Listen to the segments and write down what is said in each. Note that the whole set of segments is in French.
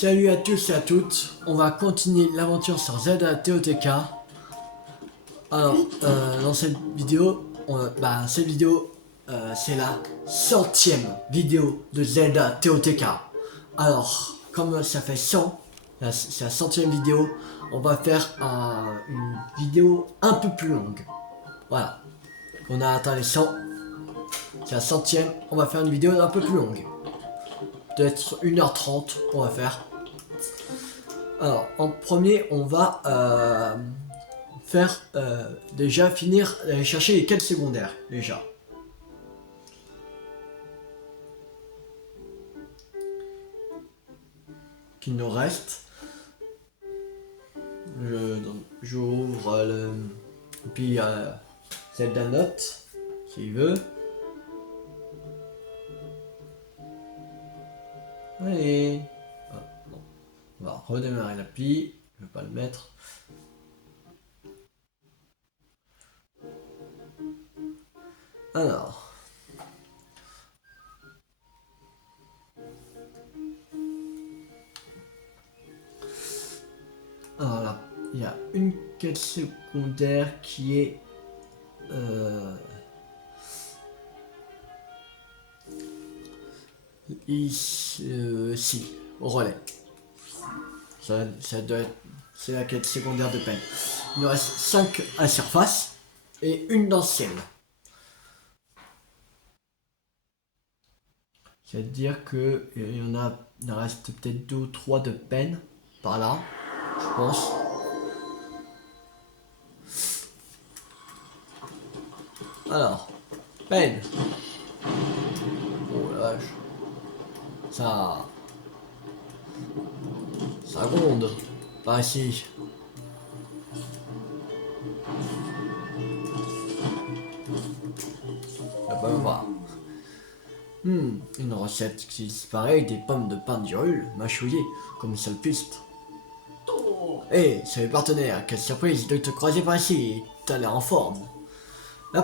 Salut à tous et à toutes, on va continuer l'aventure sur Zelda TOTK. Alors, dans cette vidéo, c'est la 100e vidéo de Zelda TOTK. Alors, comme ça fait 100, c'est la 100e vidéo, on va faire une vidéo un peu plus longue. Voilà, on a atteint les 100, c'est la 100e, on va faire une vidéo un peu plus longue. Peut-être 1h30, on va faire. Alors, en premier, on va déjà finir, aller chercher les quêtes secondaires, déjà. Qu'il nous reste. J'ouvre le... Puis, Zelda Note, s'il veut. Allez. Ah, bon. On va redémarrer l'appli. Je ne vais pas le mettre. Alors. Alors là, il y a une quête secondaire qui est... ici, au relais. Ça doit être... C'est la quête secondaire de peine. Il nous reste 5 à surface et une d'ancienne. C'est-à-dire que il reste peut-être 2 ou 3 de peine par là, je pense. Alors, peine. Oh la vache. Ça gronde. Pas ici. On va pas me voir. Une recette qui disparaît des pommes de pain d'Hyrule mâchouillées comme une seule piste. Hé, c'est mes partenaires, quelle surprise de te croiser par ici, t'as l'air en forme. Les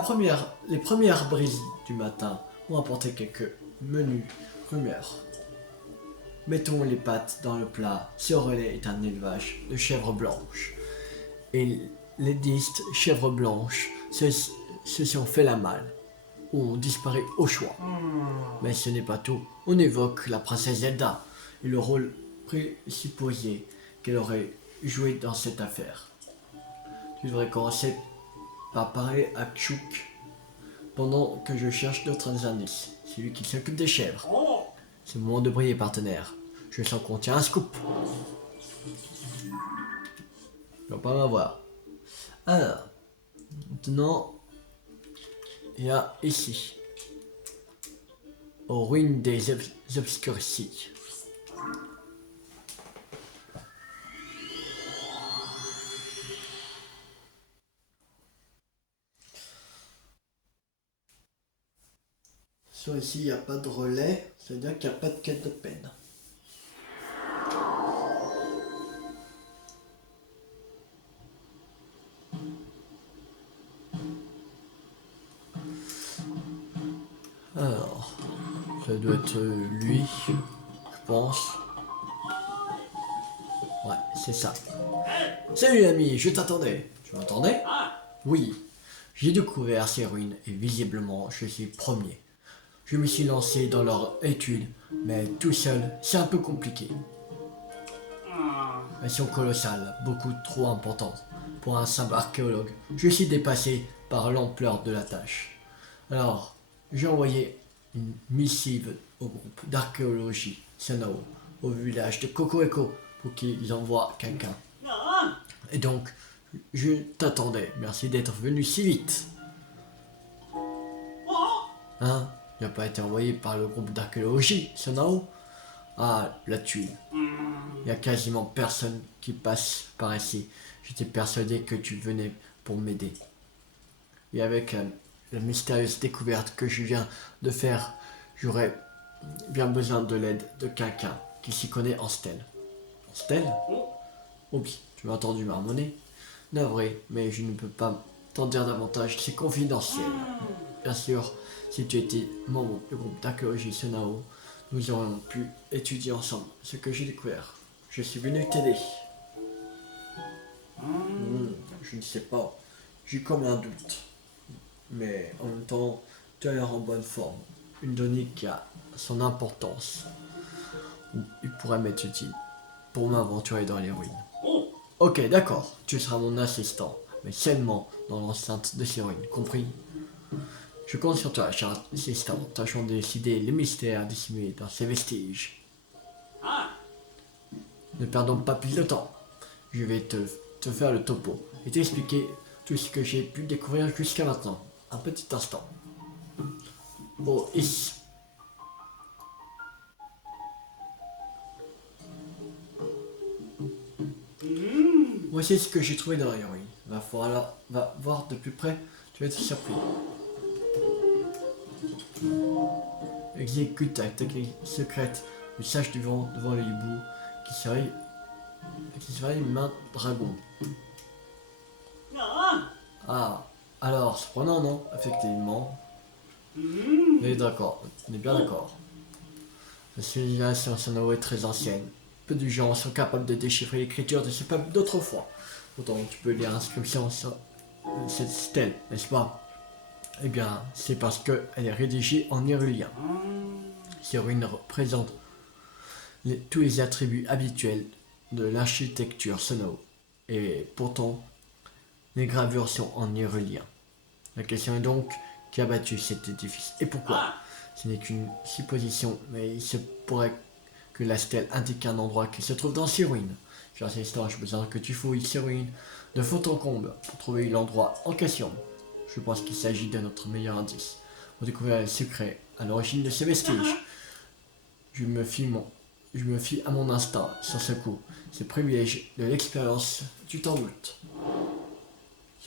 premières brises du matin ont apporté quelques menus rumeurs. Mettons les pâtes dans le plat, ce relais est un élevage de chèvres blanches. Et les 10 chèvres blanches se sont fait la malle, ou ont disparu au choix. Mais ce n'est pas tout, on évoque la princesse Zelda et le rôle présupposé qu'elle aurait joué dans cette affaire. Tu devrais commencer par parler à Chouk pendant que je cherche d'autres indices. C'est lui qui s'occupe des chèvres. C'est le moment de briller, partenaire. Je sens qu'on tient un scoop. Je vais pas m'avoir. Alors, maintenant, il y a ici, aux ruines des obscurcies. Sur ici, il n'y a pas de relais, c'est-à-dire qu'il n'y a pas de quête de peine. Alors, ça doit être lui, je pense. Ouais, c'est ça. Salut ami, je t'attendais. Tu m'entendais? Oui. J'ai découvert ces ruines et visiblement je suis premier. Je me suis lancé dans leur étude, mais tout seul, c'est un peu compliqué. Elles sont colossales, beaucoup trop importantes. Pour un simple archéologue, je suis dépassé par l'ampleur de la tâche. Alors, j'ai envoyé une missive au groupe d'archéologie Sanao, au village de Kokoriko, pour qu'ils envoient quelqu'un. Et donc, je t'attendais. Merci d'être venu si vite. Hein? Il n'a pas été envoyé par le groupe d'archéologie Sanao? Ah, la tuile. Il n'y a quasiment personne qui passe par ici. J'étais persuadé que tu venais pour m'aider. Et avec la mystérieuse découverte que je viens de faire, j'aurais bien besoin de l'aide de quelqu'un qui s'y connaît en stèle. En stèle? Oups, tu m'as entendu marmonner? Navré, mais je ne peux pas t'en dire davantage, c'est confidentiel. Bien sûr, si tu étais membre du groupe d'archéologie Sanao, nous aurions pu étudier ensemble ce que j'ai découvert. Je suis venu t'aider. Je ne sais pas. J'ai comme un doute. Mais en même temps, tu as l'air en bonne forme. Une donnée qui a son importance. Il pourrait m'être utile pour m'aventurer dans les ruines. Ok, d'accord. Tu seras mon assistant. Mais seulement dans l'enceinte de ces ruines. Compris? Je compte sur toi, cher assistant. Tâchons de décider les mystères dissimulés dans ces vestiges. Ne perdons pas plus de temps. Je vais te faire le topo et t'expliquer tout ce que j'ai pu découvrir jusqu'à maintenant. Un petit instant. Oh, ici. Voici ce que j'ai trouvé dans les ruines. Va voir de plus près, tu vas être surpris. Exécute la technique secrète du sage du vent devant le hibou qui serait une main dragon. Ah, alors, surprenant, non? Effectivement. Mais d'accord, on est bien d'accord. La civilisation Sanoa est très ancienne. Peu de gens sont capables de déchiffrer l'écriture de ce peuple d'autrefois. Pourtant, tu peux lire l'inscription sur cette stèle, n'est-ce pas? Eh bien, c'est parce qu'elle est rédigée en hyrulien. Ces ruines représentent tous les attributs habituels de l'architecture Sanoa. Et pourtant, les gravures sont en hyrulien. La question est donc, qui a bâti cet édifice et pourquoi? Ce n'est qu'une supposition, mais il se pourrait que la stèle indique un endroit qui se trouve dans ces ruines. Cher assistant, j'ai besoin que tu fouilles ces ruines de fond en comble pour trouver l'endroit en question. Je pense qu'il s'agit de notre meilleur indice pour découvrir le secret à l'origine de ces vestiges. Je me fie à mon instinct sur ce coup. C'est privilège de l'expérience, tu t'en doutes.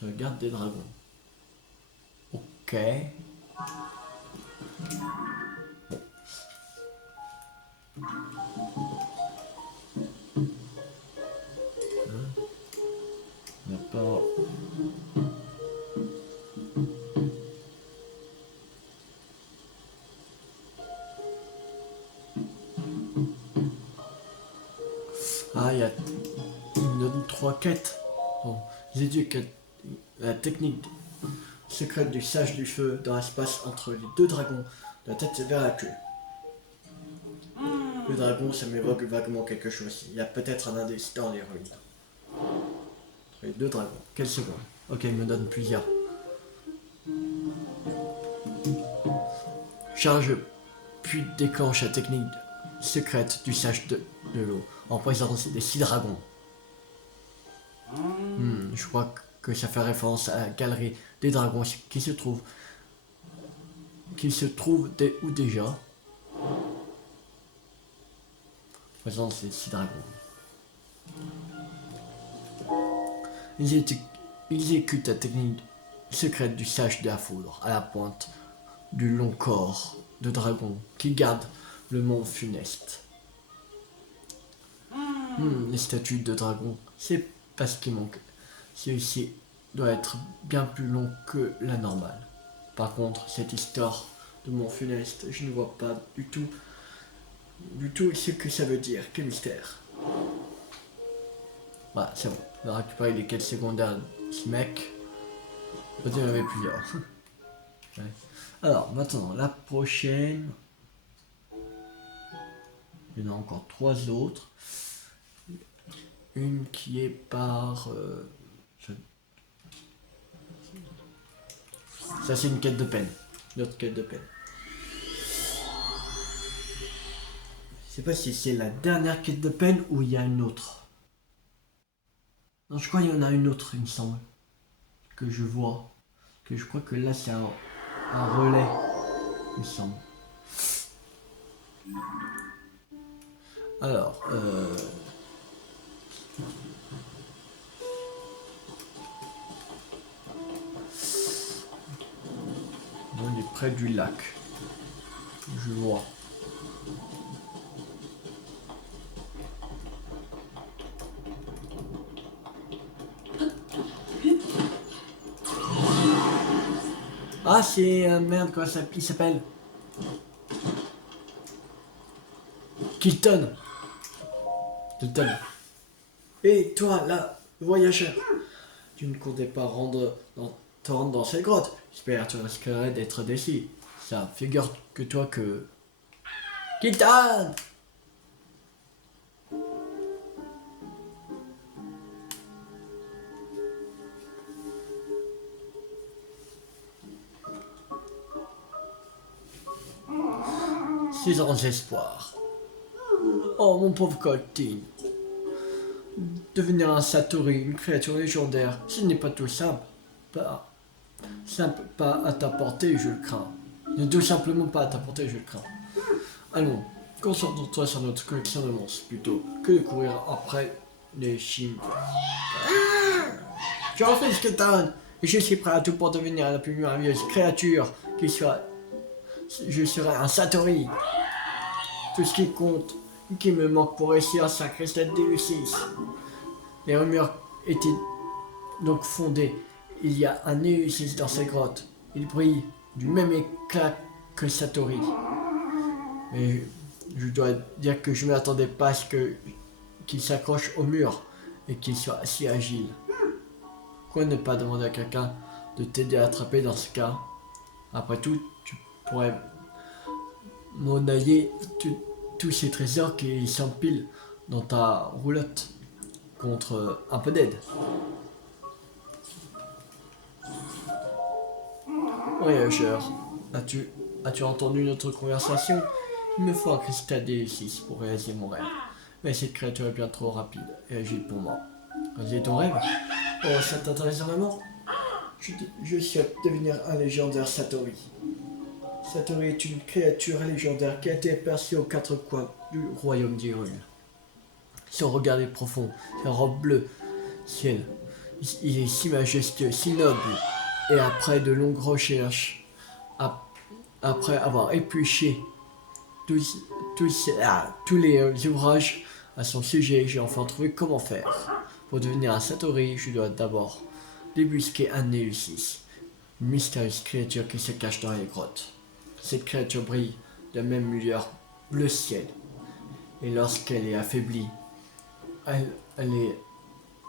Je regarde des dragons. Ok. On n'a pas... Ah, il me donne 3 quêtes. Bon, j'ai dit que la technique secrète du sage du feu dans l'espace entre les deux dragons, de la tête vers la queue. Le dragon, ça m'évoque vaguement quelque chose. Il y a peut-être un indice dans les ruines. Entre les deux dragons. Quelle seconde? Ok, il me donne plusieurs. Charge, puis déclenche la technique secrète du sage de l'eau, en présence des 6 dragons. Je crois que ça fait référence à la galerie des dragons qui se trouve où déjà. Présence des 6 dragons. Ils exécutent la technique secrète du sage de la foudre à la pointe du long corps de dragon qui garde le mont funeste. Les statues de dragon, c'est pas ce qui manque. Celui-ci doit être bien plus long que la normale. Par contre, cette histoire de mont funeste, je ne vois pas du tout ce que ça veut dire. Quel mystère. Voilà, c'est bon. On a récupéré les quêtes secondaires de ce mec. Il y en avait plusieurs. Ouais. Alors, maintenant, la prochaine. Il y en a encore 3 autres. Une qui est par... Ça, c'est une quête de peine. Une autre quête de peine. Je sais pas si c'est la dernière quête de peine ou il y a une autre. Non, je crois qu'il y en a une autre, il me semble. Que je vois. Que je crois que là, c'est un relais. Il me semble. Alors, on est près du lac. Je vois. Ah, c'est... merde, quoi, il s'appelle... Kilton. Titan. Et toi, là, voyageur, tu ne comptais pas te rendre dans cette grotte. J'espère que tu risquerais d'être déçu. Ça figure que toi que... Titan! Sans espoir. Oh, mon pauvre Coltine. Devenir un Satori, une créature légendaire, ce n'est pas tout pas à ta portée, je le crains. Ne tout simplement pas à ta portée, je le crains. Allons, concentre-toi sur notre collection de monstres, plutôt que de courir après les chimes. Je refais ce que t'as, et je suis prêt à tout pour devenir la plus merveilleuse créature qui soit. Je serai un Satori. Tout ce qui compte, qui me manque pour réussir, c'est un cristal DU6. Les rumeurs étaient donc fondées. Il y a un DU6 dans ces grottes. Il brille du même éclat que Satori. Mais je dois dire que je ne m'attendais pas à ce qu'il s'accroche au mur et qu'il soit si agile. Pourquoi ne pas demander à quelqu'un de t'aider à attraper dans ce cas? Après tout, tu pourrais monnayer tous ces trésors qui s'empilent dans ta roulotte contre un peu d'aide. Voyageur, as-tu entendu notre conversation? Il me faut un cristal D6 pour réaliser mon rêve. Mais cette créature est bien trop rapide et agile pour moi. Réaliser ton rêve? Oh, ça t'intéresse vraiment? Je souhaite devenir un légendaire Satori. Satori est une créature légendaire qui a été aperçue aux quatre coins du royaume d'Hyrule. Son regard est profond, sa robe bleue ciel. Il est si majestueux, si noble. Et après de longues recherches, après avoir épluché tous les ouvrages à son sujet, j'ai enfin trouvé comment faire. Pour devenir un Satori, je dois d'abord débusquer un Néusis, une mystérieuse créature qui se cache dans les grottes. Cette créature brille de la même lueur bleu ciel. Et lorsqu'elle est affaiblie, elle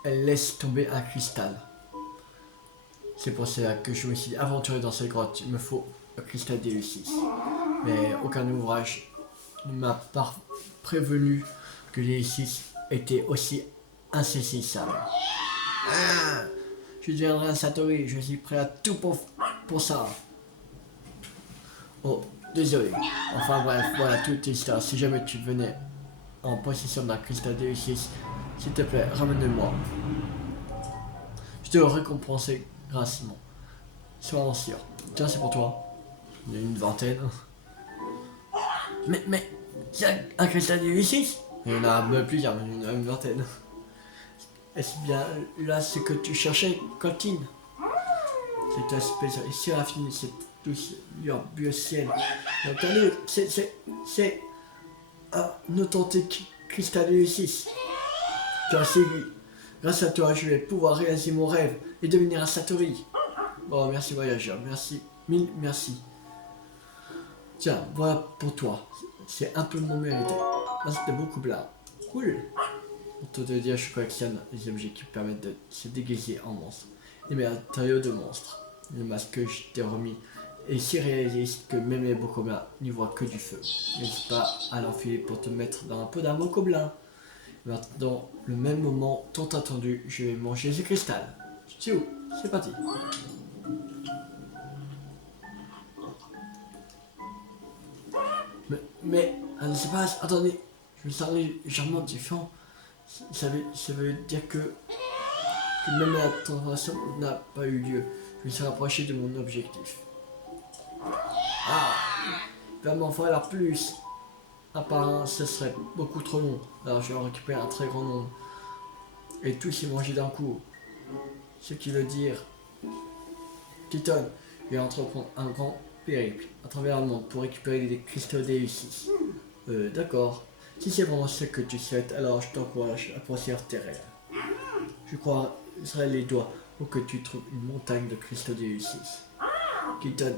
laisse tomber un cristal. C'est pour cela que je me suis aventuré dans cette grotte. Il me faut un cristal DU6. Mais aucun ouvrage ne m'a prévenu que les 6 étaient aussi insaisissables. Ah, je deviendrai un Satori, je suis prêt à tout pour ça. Oh, désolé. Enfin bref, voilà toute l'histoire. Si jamais tu venais en possession d'un cristal DU6, s'il te plaît, ramène-moi. Je te récompenser grassement. Sois sûr. Tiens, c'est pour toi. Il y a une vingtaine. Mais, c'est un cristal DU6? Il y en a plusieurs, mais il y en a une vingtaine. Est-ce bien là ce que tu cherchais, Coltine? Cet aspect séraphine, cette douce lueur bleu ciel. Bien entendu, c'est un authentique cristal DU6. Car c'est lui. Grâce à toi, je vais pouvoir réaliser mon rêve et devenir un Satori. Bon, merci voyageur, merci, mille merci. Tiens, voilà pour toi. C'est un peu mon mérité. Merci de beaucoup là. Cool. Pour te dire, je collectionne les objets qui permettent de se déguiser en monstre. Et mes matériaux de monstre. Le masque que je t'ai remis est si réaliste que même les bokoblins n'y voient que du feu. N'hésite pas à l'enfiler pour te mettre dans un peu d'un bokoblin. Maintenant, le même moment tant attendu, je vais manger ce cristal. Tchou, c'est parti. Mais, ça passe, attendez, je me sens légèrement différent. Ça veut dire que même la transformation n'a pas eu lieu. Je me suis rapproché de mon objectif. Ah, il va m'en falloir plus. Apparemment, ce serait beaucoup trop long. Alors je vais en récupérer un très grand nombre. Et tous y manger d'un coup. Ce qui veut dire... Titan, je vais entreprendre un grand périple à travers le monde pour récupérer des cristaux DU6. D'accord. Si c'est vraiment ce que tu souhaites, alors je t'encourage à poursuivre tes rêves. Je croiserai les doigts pour que tu trouves une montagne de cristaux DU6. Titan,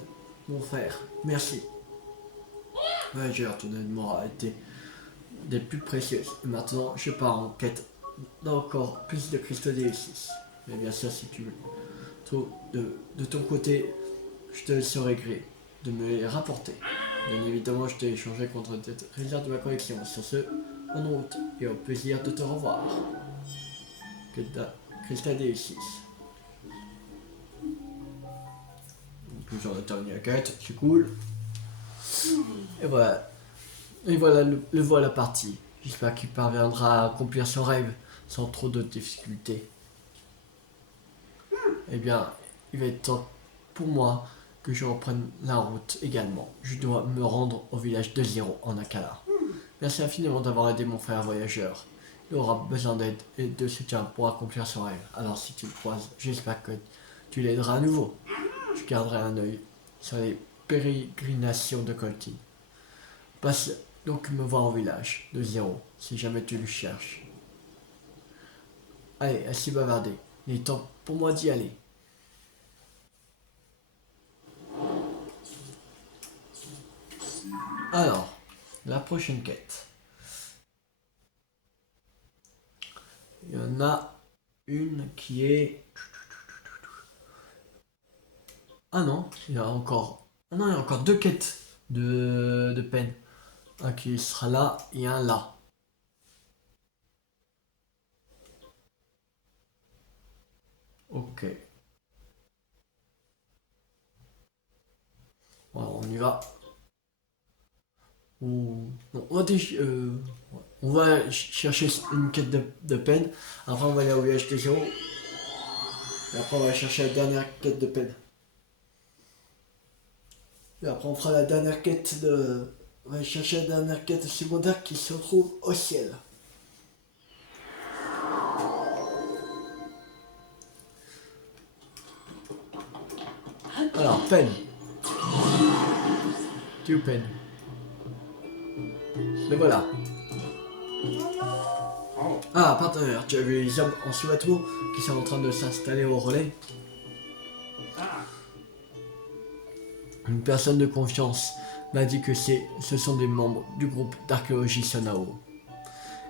mon frère, merci. Voyageur, ton aide m'aura été des plus précieuses. Et maintenant, je pars en quête d'encore plus de cristaux D6. Mais bien sûr, si tu trouves de ton côté, je te serai gré de me les rapporter. Bien évidemment, je t'ai échangé contre des réserves de ma collection. Sur ce, en route et au plaisir de te revoir. Quête de cristal D6. Toujours de terminer la quête, c'est cool. Et voilà. Et voilà, le voilà parti. J'espère qu'il parviendra à accomplir son rêve sans trop de difficultés. Eh bien, il va être temps pour moi que je reprenne la route également. Je dois me rendre au village de Zéro en Akala. Merci infiniment d'avoir aidé mon frère voyageur. Il aura besoin d'aide et de soutien pour accomplir son rêve. Alors si tu le croises, j'espère que tu l'aideras à nouveau. Je garderai un œil sur les pérégrinations de Colty. Passe donc me voir au village de Zéro, si jamais tu le cherches. Allez, assez bavardé. Il est temps pour moi d'y aller. Alors, la prochaine quête. Il y en a une qui est... Ah non, il y a encore... Ah non, il y a encore deux quêtes de peine. Un qui sera là et un là. Ok. Bon, on y va. Non, on va chercher une quête de peine. Après, on va aller au village de Zéro. Et après, on va chercher la dernière quête de peine. Et après, on fera la dernière quête de... On va chercher la dernière quête secondaire qui se trouve au ciel. Alors, peine. Tu peine. Le voilà. Ah, partenaire, tu as vu les hommes en sous-bateau qui sont en train de s'installer au relais? Une personne de confiance m'a dit que ce sont des membres du groupe d'archéologie Sonao.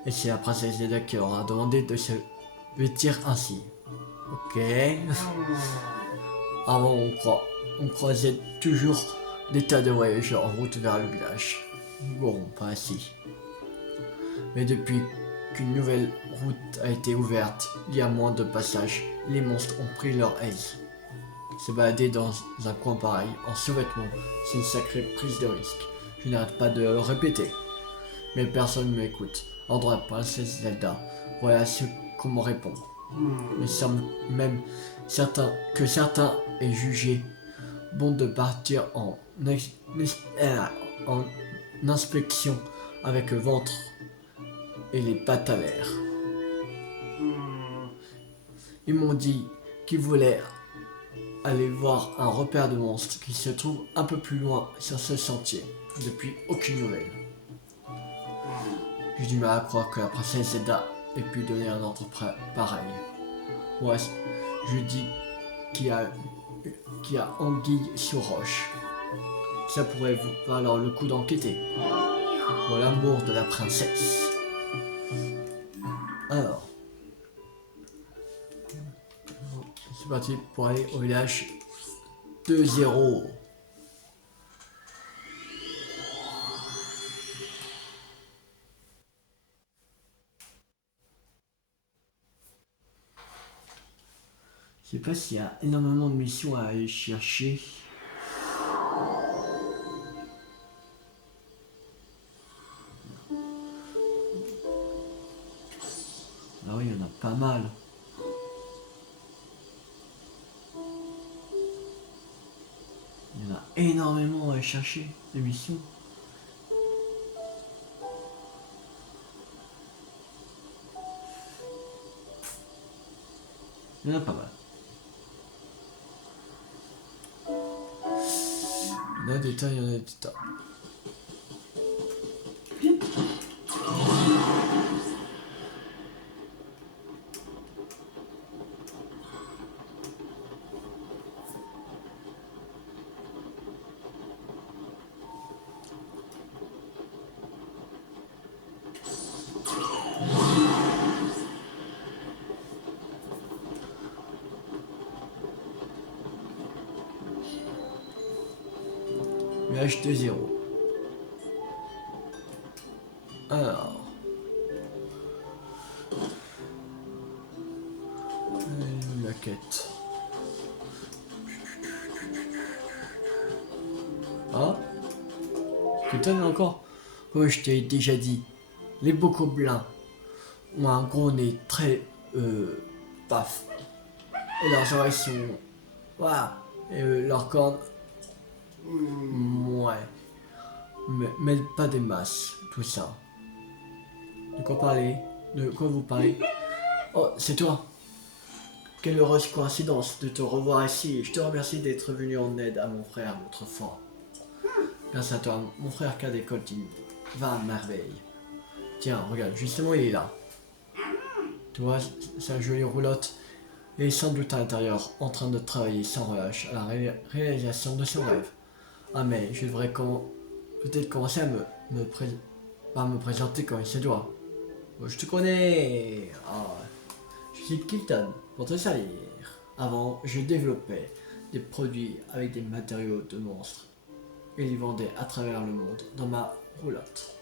Et c'est la princesse Zeda qui leur a demandé de se vêtir ainsi. Ok. Avant, on croisait toujours des tas de voyageurs en route vers le village. Bon, pas ainsi. Mais depuis qu'une nouvelle route a été ouverte, il y a moins de passages. Les monstres ont pris leur aise. Se balader dans un coin pareil, en sous-vêtements, c'est une sacrée prise de risque. Je n'arrête pas de le répéter. Mais personne ne m'écoute. Ordre à la princesse Zelda. Voilà ce qu'on me répond. Il semble même que certains aient jugé bon de partir en inspection avec le ventre et les pattes à l'air. Ils m'ont dit qu'ils voulaient aller voir un repère de monstres qui se trouve un peu plus loin sur ce sentier. Depuis, aucune nouvelle. J'ai du mal à croire que la princesse Zelda ait pu donner un ordre pareil. Ouais, je dis qu'il y a anguille sur roche. Ça pourrait vous valoir le coup d'enquêter. Pour l'amour de la princesse. Alors, c'est parti pour aller au village de Zéro. Je sais pas s'il y a énormément de missions à aller chercher. Ah oui, il y en a pas mal. Il y en a énormément à aller chercher, des missions. Il y en a pas mal. Il y en a des tas, il y en a des tas. UH20. Alors. La quête. Ah, putain, encore. Comme je t'ai déjà dit, les bokoblins ont un gros nez très paf. Et leurs oreilles sont. Voilà. Et leurs cornes. Ouais. Mais pas des masses, tout ça. De quoi parler? De quoi vous parlez? Oh, c'est toi. Quelle heureuse coïncidence de te revoir ici. Je te remercie d'être venu en aide à mon frère autrefois. Grâce à toi, mon frère cadet Coltin va à merveille. Tiens, regarde, justement il est là. Tu vois, sa jolie roulotte. Il est sans doute à l'intérieur, en train de travailler sans relâche à la réalisation de son rêve. Ah mais je devrais peut-être commencer à me présenter comme il se doit. Je te connais. Ah, je suis Kilton, pour te salir. Avant, je développais des produits avec des matériaux de monstres et les vendais à travers le monde dans ma roulotte.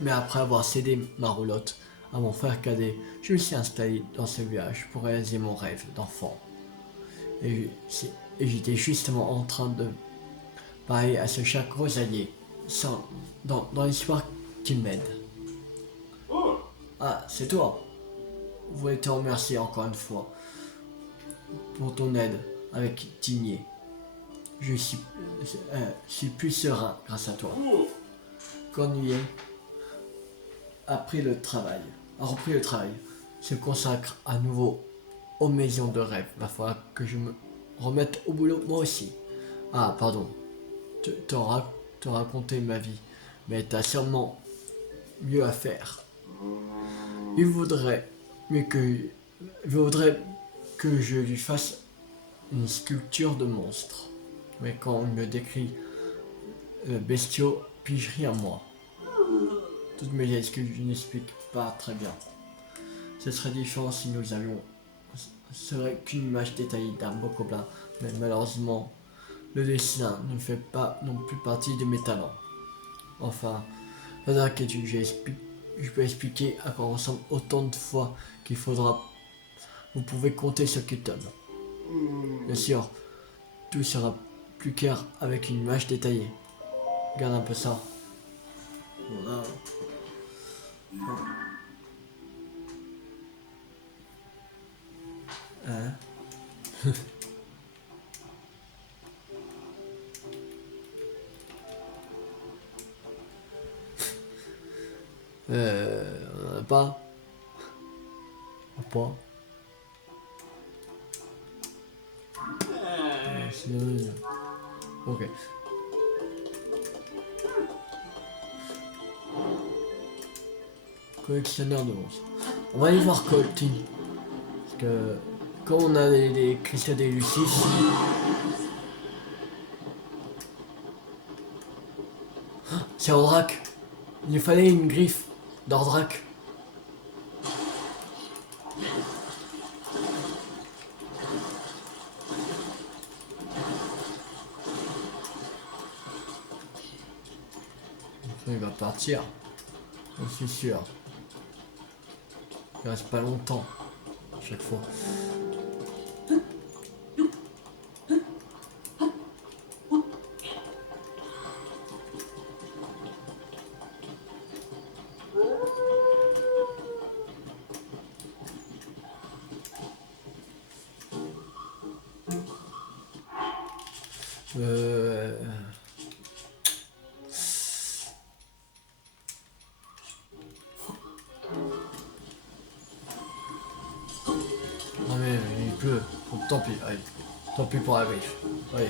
Mais après avoir cédé ma roulotte à mon frère cadet, je me suis installé dans ce village pour réaliser mon rêve d'enfant. Et j'étais justement en train de parler à ce chat grosaillé dans l'histoire qu'il m'aide. Ah, c'est toi. Je voulais te remercier encore une fois pour ton aide avec Tigné. Je suis plus serein grâce à toi. Cornulier a repris le travail, se consacre à nouveau aux maisons de rêve. Il va falloir que je me remette au boulot moi aussi. Ah, pardon, te raconter ma vie, mais t'as sûrement mieux à faire. Il voudrait que je lui fasse une sculpture de monstre. Mais quand on me décrit le bestiau, puis-je rien moi. Toutes mes excuses, je n'explique pas très bien. Ce serait différent si nous avions. Ce serait qu'une image détaillée d'un bokoblin, mais malheureusement, le dessin ne fait pas non plus partie de mes talents. Enfin, pas d'inquiétude, je peux expliquer à quoi ressemble autant de fois qu'il faudra. Vous pouvez compter sur Kilton. Bien sûr, tout sera plus clair avec une image détaillée. Regarde un peu ça. Voilà. Hein? On en a pas. Pas. Ok. Collectionneur de monstres. On va aller voir Coltin. Parce que quand on a les cristaux des Lucis. C'est Ordrak. Il lui fallait une griffe d'Ordrak. Il va partir. Je suis sûr. Il reste pas longtemps. À chaque fois. Non mais il pleut. Donc, tant pis, allez. Tant pis pour la griffe. Allez.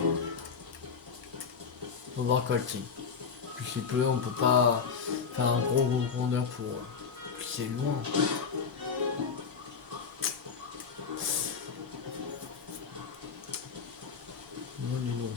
On va voir Coltin. Puis s'il pleut, on peut pas faire un gros grondeur pour. Puis c'est loin. Non, non.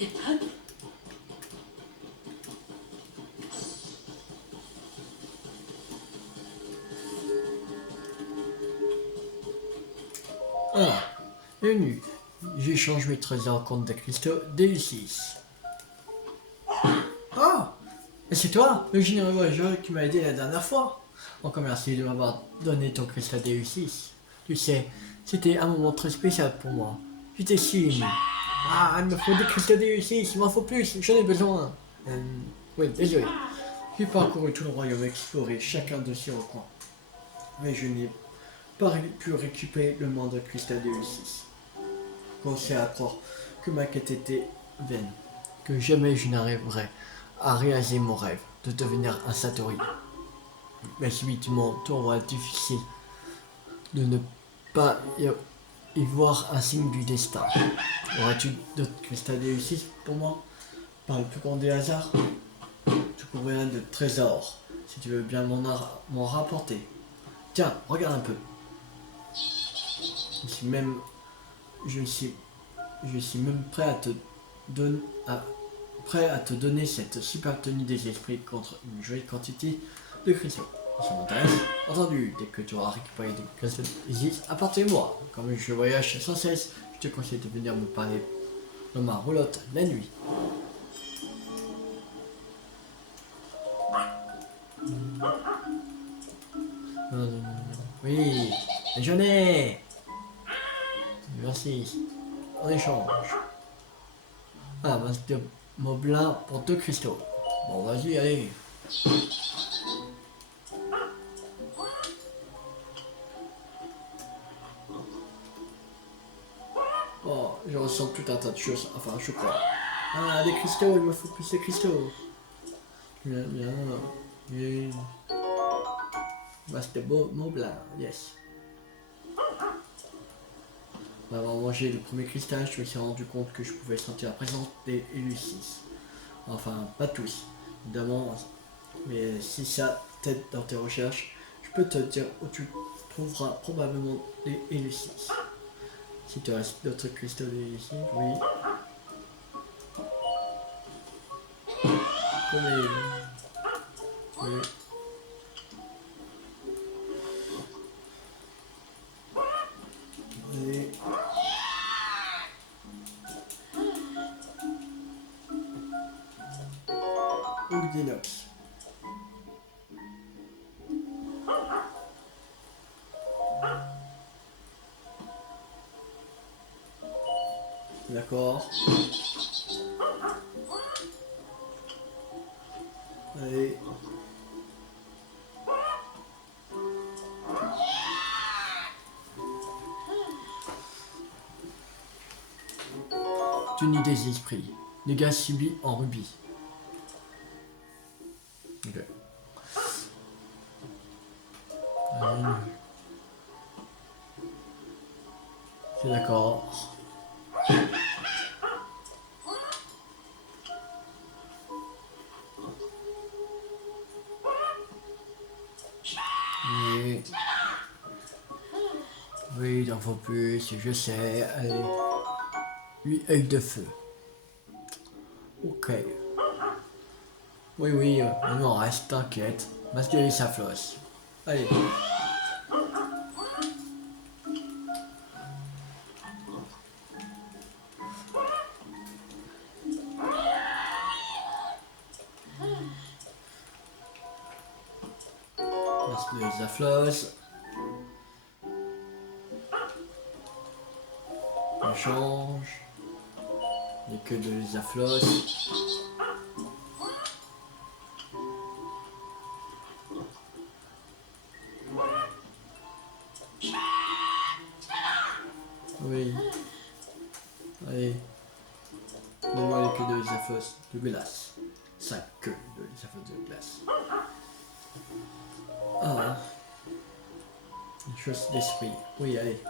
Ah, bienvenue. J'échange mes trésors contre des cristaux D6. Ah, et c'est toi, le généreux voyageur qui m'a aidé la dernière fois. Encore merci de m'avoir donné ton cristal D6. Tu sais, c'était un moment très spécial pour moi. J'étais si ému. Ah, il me faut des cristaux D6, il m'en faut plus, j'en ai besoin. Oui, désolé. J'ai parcouru tout le royaume, exploré chacun de ses recoins. Mais je n'ai pas pu récupérer le moindre cristal D6. Commencé à croire que ma quête était vaine, que jamais je n'arriverais à réaliser mon rêve de devenir un Satori. Mais subitement, tournoi difficile de ne pas y voir un signe du destin. Aurais-tu d'autres cristaux D6 pour moi? Par le plus grand des hasards, tu couvriras de trésors, si tu veux bien m'en rapporter. Tiens, regarde un peu. Je suis même, je suis, je suis même prêt à te donner cette super tenue des esprits contre une jolie quantité de cristaux. Ça m'intéresse. Entendu, dès que tu auras récupéré des cristaux d'Isis, apportez-moi. Comme je voyage sans cesse, je te conseille de venir me parler dans ma roulotte la nuit. Oui, déjeuner. Merci. En échange. Ah, masque de moblin pour 2 cristaux. Bon, vas-y, allez. Oh, je ressens tout un tas de choses. Enfin, je crois. Ah, des cristaux, il me faut plus de cristaux. Bien, bien. Oui. Masque de moblin, yes. Avant de manger le premier cristal, je me suis rendu compte que je pouvais sentir la présence des Lucis. Enfin, pas tous, évidemment, mais si ça t'aide dans tes recherches, je peux te dire où tu trouveras probablement les Lucis. Si tu restes d'autres cristaux ici, oui. Oui. Oui. Oui. Ou d'inox. D'accord. Allez. Tenue des esprits. Dégâts subis en rubis. Ok. C'est d'accord. Oui. Oui, il en faut plus, je sais. Allez. 8 œils de feu. Ok. Oui, oui, il m'en reste, t'inquiète. Masque de Lissaflos. Allez. Masque de Lissaflos. On change. Il n'y a que de Lissaflos. Oui. Allez. Donne-moi les queues de Lissaflos de glace. 5 queues de Lissaflos de glace. Ah. Une chose d'esprit. Oui, allez.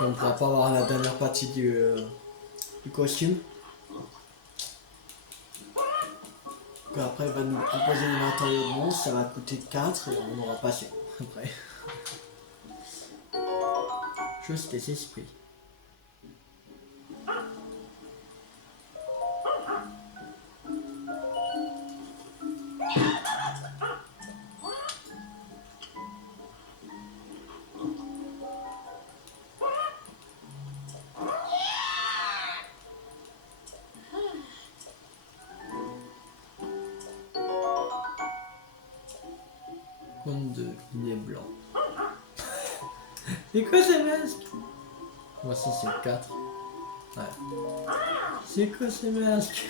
On ne pourra pas avoir la dernière partie du costume. Après, il va nous proposer des matériaux de monstre, ça va coûter 4 et on aura passé. Après. Chose des esprits. compte de dîner blanc. C'est quoi ces masques? Voici c'est le 4. Ouais. C'est quoi ces masques?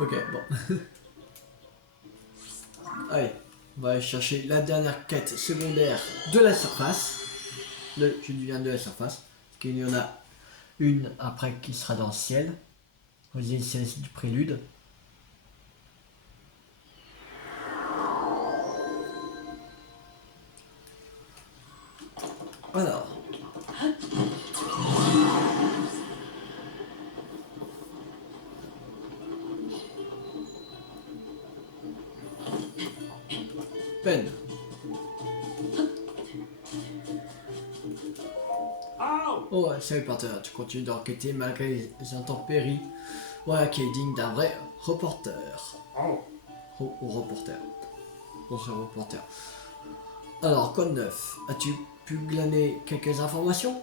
Ok, bon. Allez, on va aller chercher la dernière quête secondaire de la surface. Je dis bien de la surface. Parce qu'il y en a une après qui sera dans le ciel. Aux îles célestes du prélude. Alors. Peine. Oh ouais, salut partenaire, tu continues d'enquêter malgré les intempéries. Voilà qui est digne d'un vrai reporter. Ou reporter. Bon, c'est reporter. Alors, code 9, as-tu pu glaner quelques informations?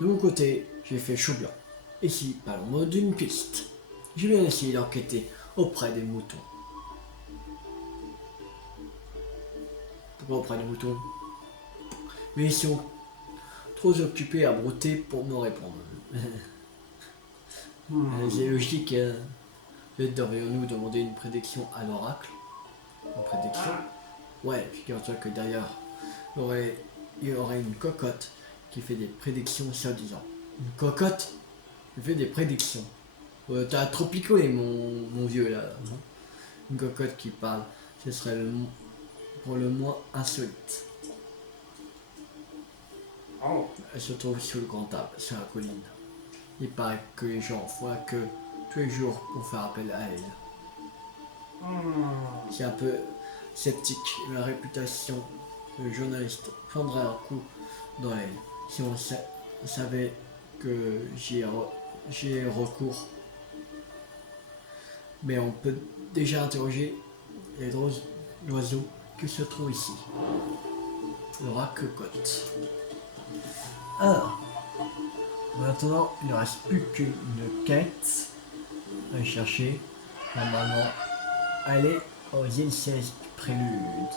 De mon côté, j'ai fait chou blanc. Ici, parlons d'une piste. Je viens essayer d'enquêter auprès des moutons. Pourquoi auprès des moutons? Mais ils sont trop occupés à brouter pour me répondre. C'est logique. Peut-être devrions-nous demander une prédiction à l'oracle? Une prédiction? Ouais, figure-toi que d'ailleurs, il y aurait une cocotte qui fait des prédictions soi-disant. Une cocotte qui fait des prédictions. T'as trop picolé, mon vieux là. Une cocotte qui parle, ce serait pour le moins insolite. Elle se trouve sur le grand arbre, sur la colline. Il paraît que les gens font la queue tous les jours pour faire appel à elle. C'est un peu sceptique. Ma réputation de journaliste prendrait un coup dans elle si on savait que j'y ai recours. Mais on peut déjà interroger les oiseaux qui se trouvent ici. Le rat cocotte. Alors, maintenant, il ne reste plus qu'une quête à chercher. Normalement, aller aux îles célestes du prélude.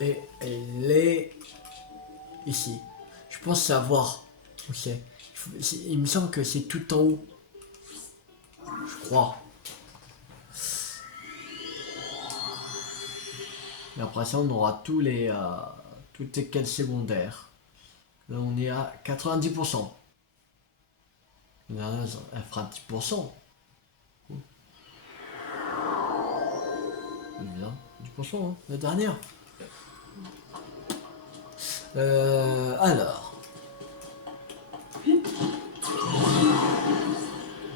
Et elle est ici. Je pense savoir où c'est. Il me semble que c'est tout en haut. Je crois. Et après ça, on aura toutes les quêtes secondaires. Là, on est à 90%. Là, elle fera 10%. Bien, 10%, hein, la dernière. Alors.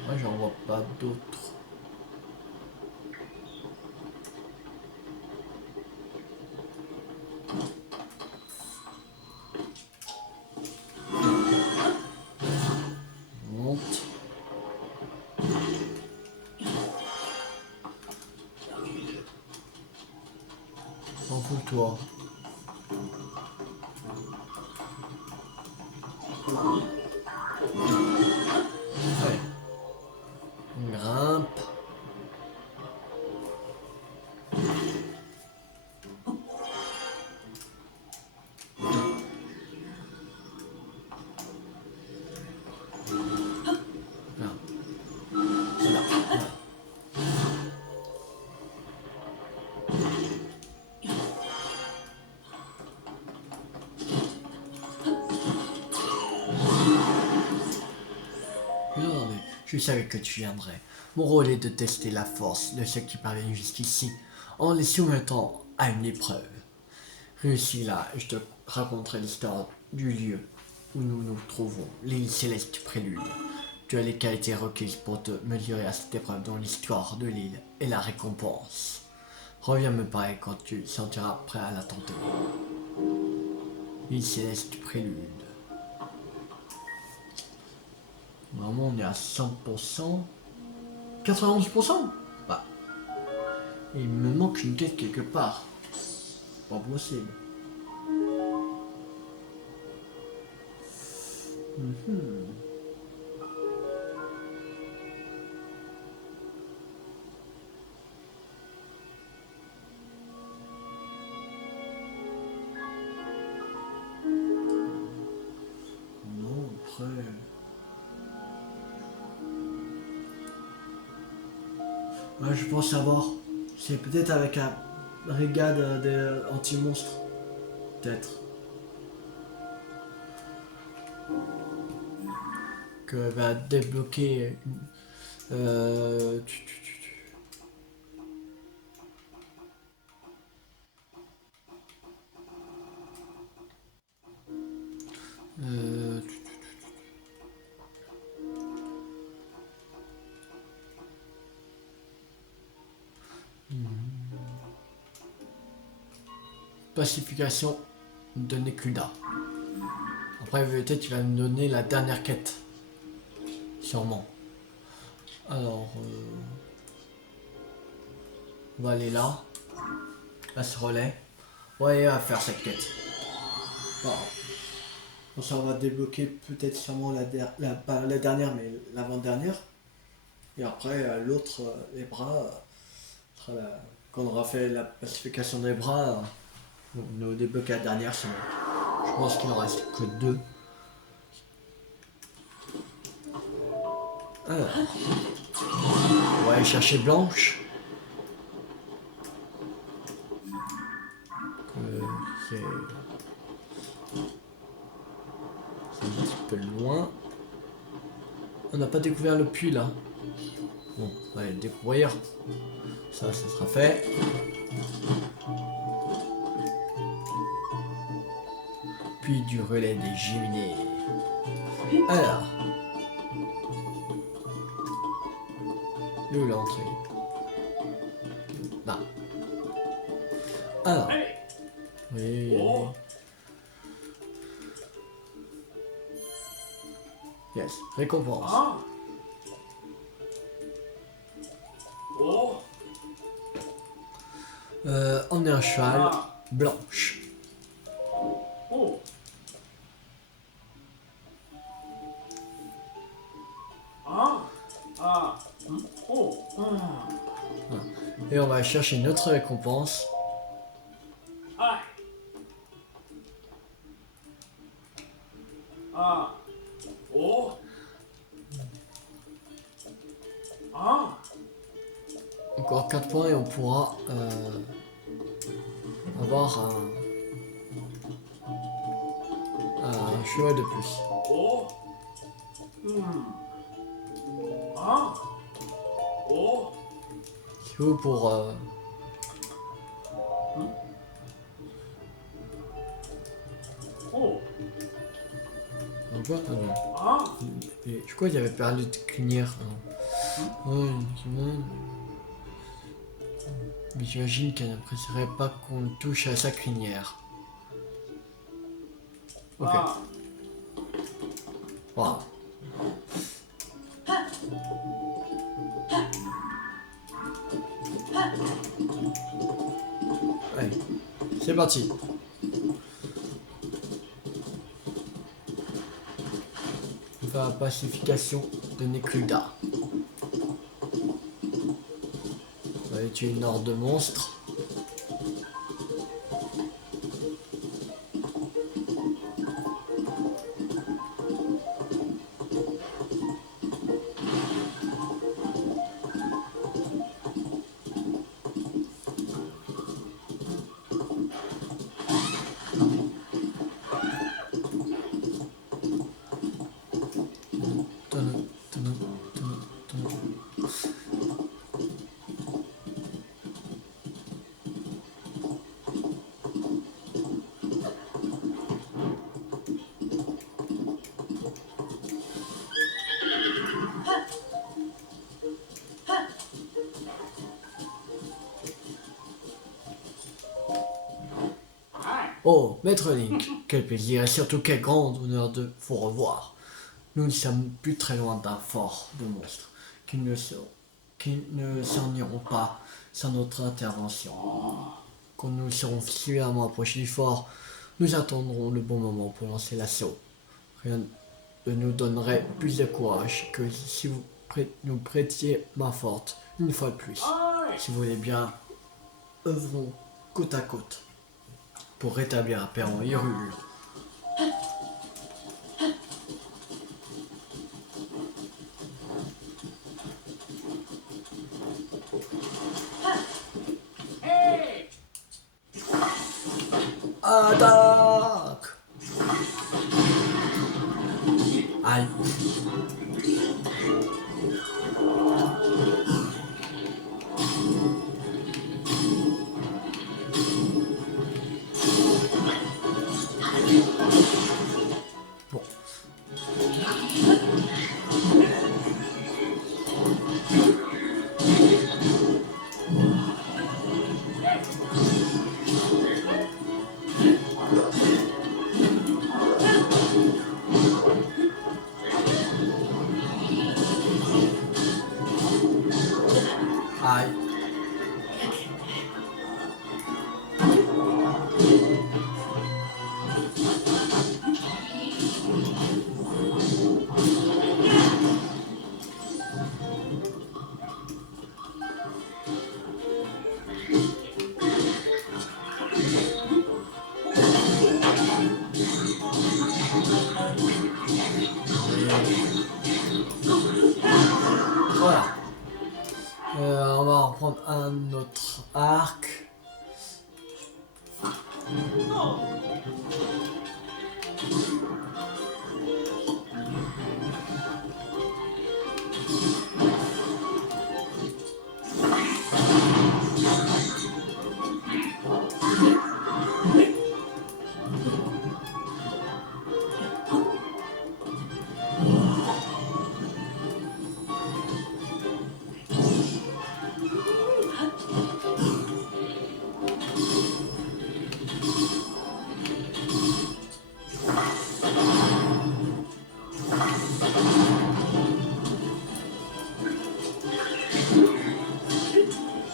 Moi, j'en vois pas d'autres. Monte. Enfoule-toi. Ouais. On grimpe. Là. C'est là. Là. Non, mais je savais que tu viendrais. Mon rôle est de tester la force de ceux qui parviennent jusqu'ici en les soumettant à une épreuve. Réussis là, je te raconterai l'histoire du lieu où nous nous trouvons, l'île céleste du prélude. Tu as les qualités requises pour te mesurer à cette épreuve dont l'histoire de l'île est la récompense. Reviens me parler quand tu te sentiras prêt à la tenter. L'île céleste du prélude. Normalement on est à 100%. 91%. Bah. Il me manque une tête quelque part. Pas possible. Ouais, je pense savoir. C'est peut-être avec un brigade des anti-monstres. Peut-être. Que va débloquer une... Euh... tu- tu- tu- tu- euh, tu- Pacification de Nekuda. Après, peut-être tu vas me donner la dernière quête. Sûrement. Alors, on va aller là. À ce relais. Ouais, on va faire cette quête. Bon. Bon, ça, on va débloquer peut-être sûrement pas la dernière, mais l'avant-dernière. Et après, l'autre, les bras, sera quand on aura fait la pacification des bras, on nous débloquer la dernière, sinon. Je pense qu'il en reste que deux. Alors, on va aller chercher Blanche. C'est un petit peu loin. On n'a pas découvert le puits là. Bon, on va aller le découvrir. Ça sera fait. Puis du relais des Géminées. Alors, où l'entrée? Là. Alors. Oui. Yes, récompense. On est un cheval blanche. Et on va chercher notre récompense. Encore 4 points et on pourra avoir un cheval de plus. C'est où pour... Quoi je crois qu'il y avait perdu de crinière. Ouais, mais j'imagine qu'elle n'apprécierait pas qu'on touche à sa crinière. Ok. Wow. Allez, c'est parti. On va faire la pacification de Nekruda. On va tuer une horde de monstres. Oh, Maître Link, quel plaisir et surtout quel grand honneur de vous revoir. Nous ne sommes plus très loin d'un fort de monstres qui ne s'en iront pas sans notre intervention. Quand nous serons suffisamment approchés du fort, nous attendrons le bon moment pour lancer l'assaut. Rien ne nous donnerait plus de courage que si vous nous prêtiez main forte une fois de plus. Si vous voulez bien, œuvrons côte à côte pour rétablir la paix en Hyrule. Attaque! Aïe. Bon. Aïe. Voilà. On va reprendre un autre arc.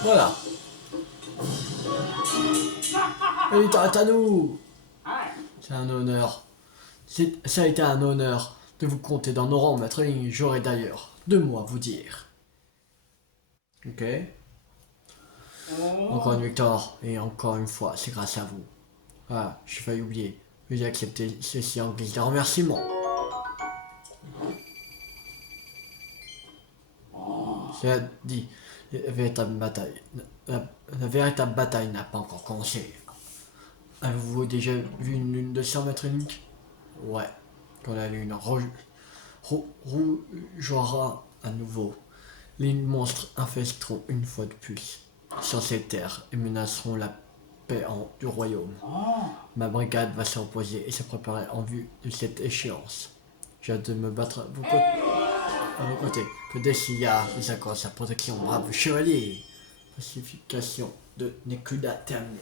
Voilà. Et t'arrêtes à nous. C'est un honneur. Ça a été un honneur de vous compter dans nos rangs, maître Link. J'aurais d'ailleurs 2 mots à vous dire. Ok. Encore une victoire, et encore une fois, c'est grâce à vous. Ah, j'ai failli oublier. Veuillez accepter ceci en guise de remerciement. Cela dit, la véritable bataille n'a pas encore commencé. Avez-vous déjà vu une lune de sang, maître Link? Ouais. Quand la lune rougeoira à nouveau, les monstres infesteront une fois de plus sur ces terres et menaceront la paix du royaume. Ma brigade va se reposer et se préparer en vue de cette échéance. J'ai hâte de me battre à vos côtés. Que Dessia vous accorde sa protection, brave chevalier. Pacification de Nekuda terminée.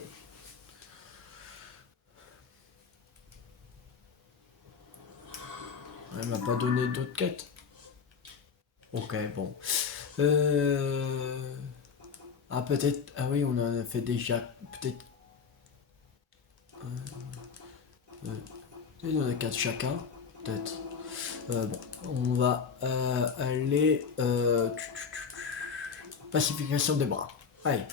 Elle m'a pas donné d'autres quêtes. Ok, bon. Ah, peut-être. Ah oui, on en a fait déjà. Peut-être. Il y en a 4 chacun. Peut-être. Bon, on va aller. Pacification des bras. Allez.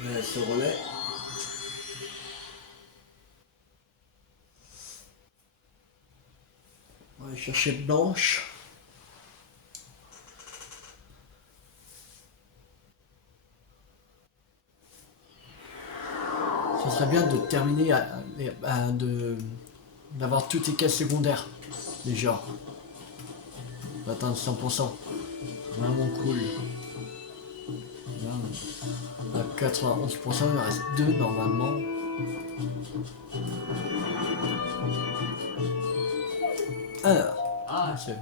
Voilà ce relais. On va aller chercher Blanche. Ce serait bien de terminer d'avoir toutes les caisses secondaires déjà. D'atteindre 100%. Vraiment cool. Là, à 91%, il en reste 2 normalement. Alors, c'est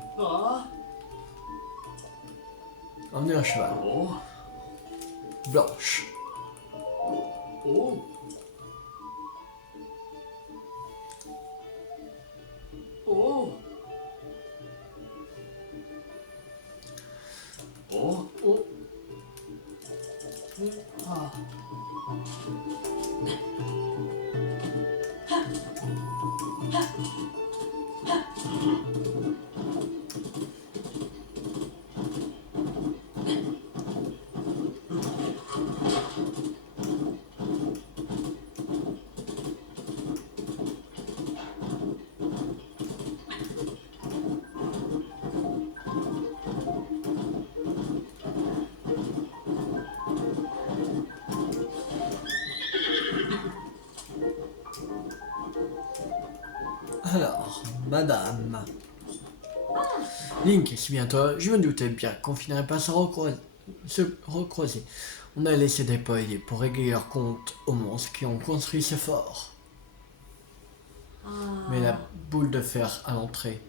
emmener un cheval. Blanche. madame. Link, si bien toi, je me doutais bien qu'on finirait par se recroiser. On a laissé déployer pour régler leur compte aux monstres qui ont construit ce fort. Mais la boule de fer à l'entrée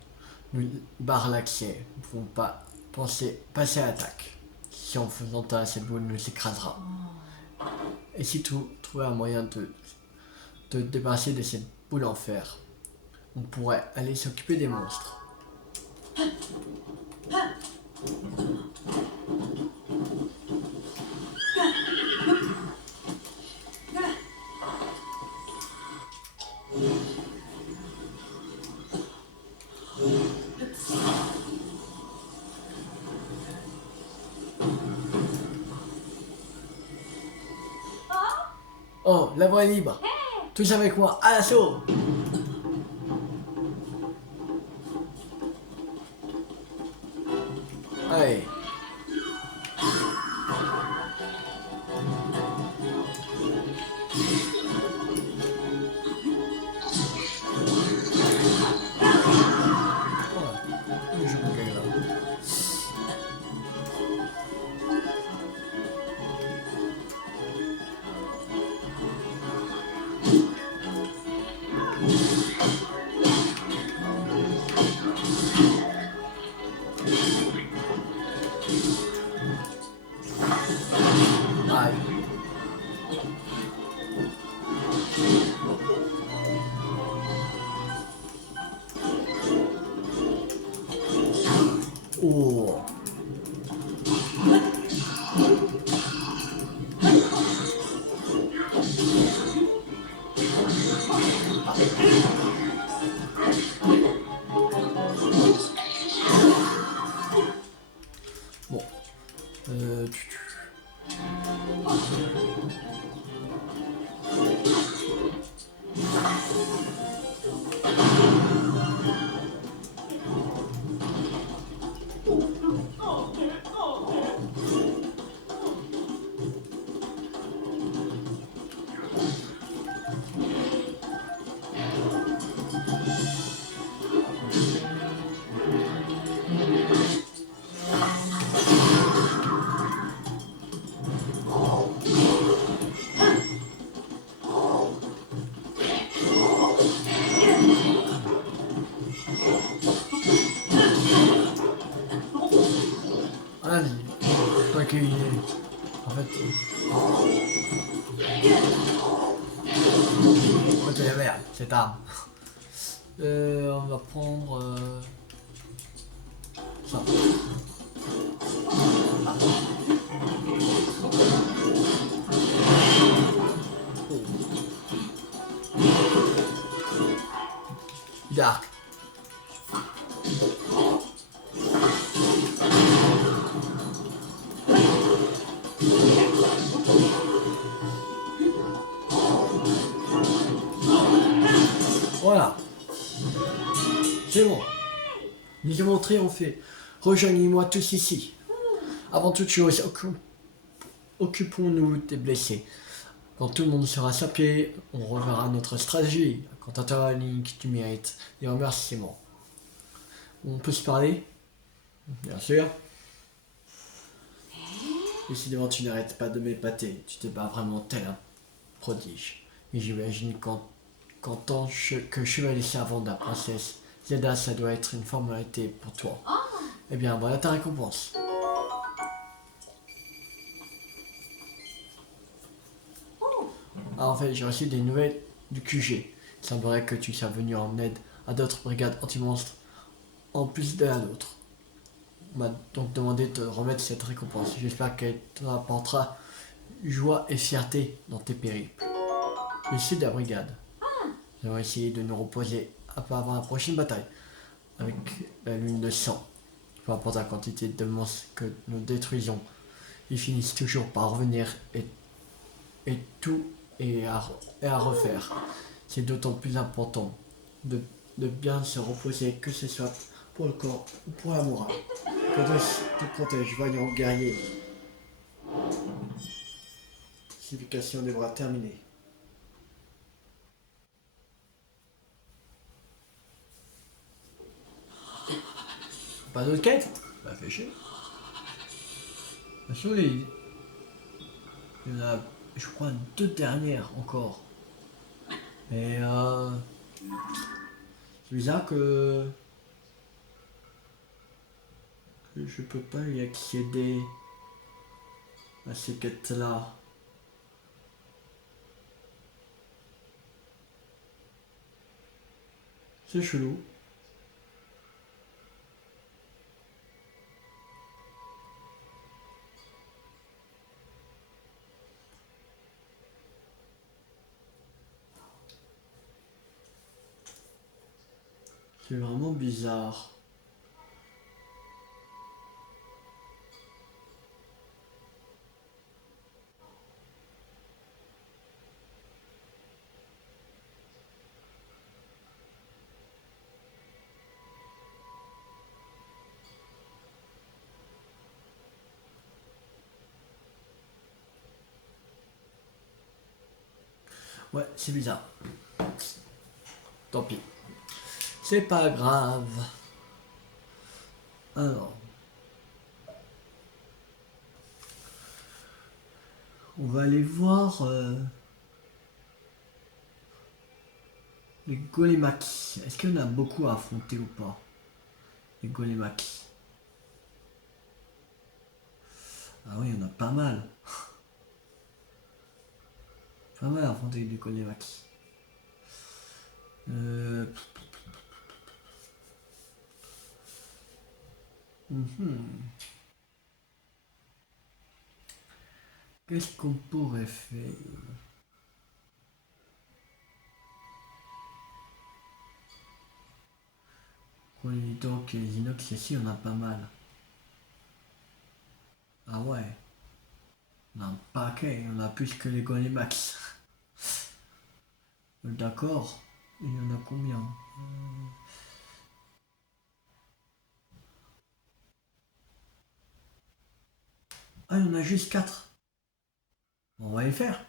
nous barre l'accès. Nous ne pouvons pas passer à l'attaque. Si en faisant ça, cette boule nous écrasera. Et si tu trouvais un moyen de te débarrasser de cette boule en fer, on pourrait aller s'occuper des monstres. Oh, la voie est libre. Tous avec moi, à l'assaut. Allez. Je me gagne là. Aïe. Oh. Bon. Vas-y. Toi qui... En fait... Oh, t'es la merde, cette arme. On va prendre... ça. Dark. Voilà. C'est bon. Nous avons triomphé. Rejoignez-moi tous ici. Avant toute chose, occupons-nous des blessés. Quand tout le monde sera sapé, on reverra notre stratégie. Quant à toi, Link, tu mérites des remerciements. On peut se parler? Bien sûr. Décidément, tu n'arrêtes pas de m'épater. Tu te bats vraiment tel un prodige. Et j'imagine qu'en tant que chevalier servant de la princesse Zelda, ça doit être une formalité pour toi. Eh bien, voilà ta récompense. Ah, en fait, j'ai reçu des nouvelles du QG. Il semblerait que tu sois venu en aide à d'autres brigades anti-monstres, en plus de la nôtre. On m'a donc demandé de te remettre cette récompense. J'espère qu'elle te rapportera joie et fierté dans tes périples. Je suis de la brigade. Nous allons essayer de nous reposer avant la prochaine bataille, avec la lune de sang. Peu importe la quantité de monstres que nous détruisons, ils finissent toujours par revenir et tout est à refaire. C'est d'autant plus important de bien se reposer, que ce soit pour le corps ou pour la morale. Que Dieu te protège, vaillant guerrier. Civilisation devra terminer. pas d'autres quêtes? Bah fait chier. De toute façon, il y en a, je crois, 2 dernières encore. Mais c'est bizarre que je peux pas y accéder à ces quêtes-là. C'est chelou. C'est vraiment bizarre. Ouais, c'est bizarre. Tant pis. C'est pas grave. Alors. On va aller voir les Golemaki. Est-ce qu'il y en a beaucoup à affronter ou pas? Les Golemaki. Ah oui, il y en a pas mal. Pas mal à affronter les Golemaki. Qu'est-ce qu'on pourrait faire? Oui, donc les inox ici, on a pas mal. Ah ouais. On a un paquet, on a plus que les Golemax. D'accord. Il y en a combien? Ah, il y en a juste 4. On va les faire.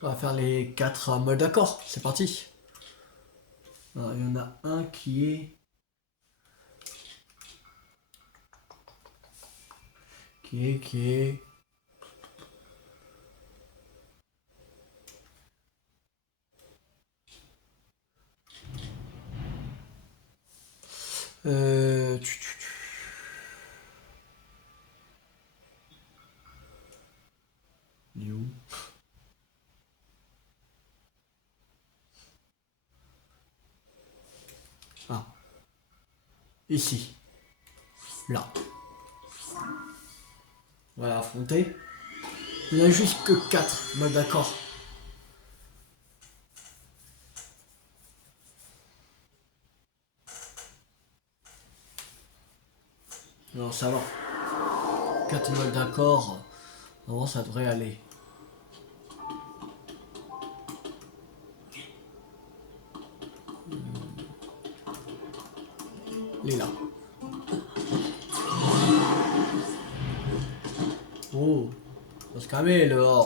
On va faire les 4 modes d'accord, c'est parti. Alors, il y en a un qui est... Qui est... Euh... Il est où? Ah. Ici. Là. On va affronter. Il n'y en a juste que 4 modes d'accord. Non, ça va. 4 modes d'accord. Normalement, ça devrait aller. Il est là. Oh, faut se calmer là.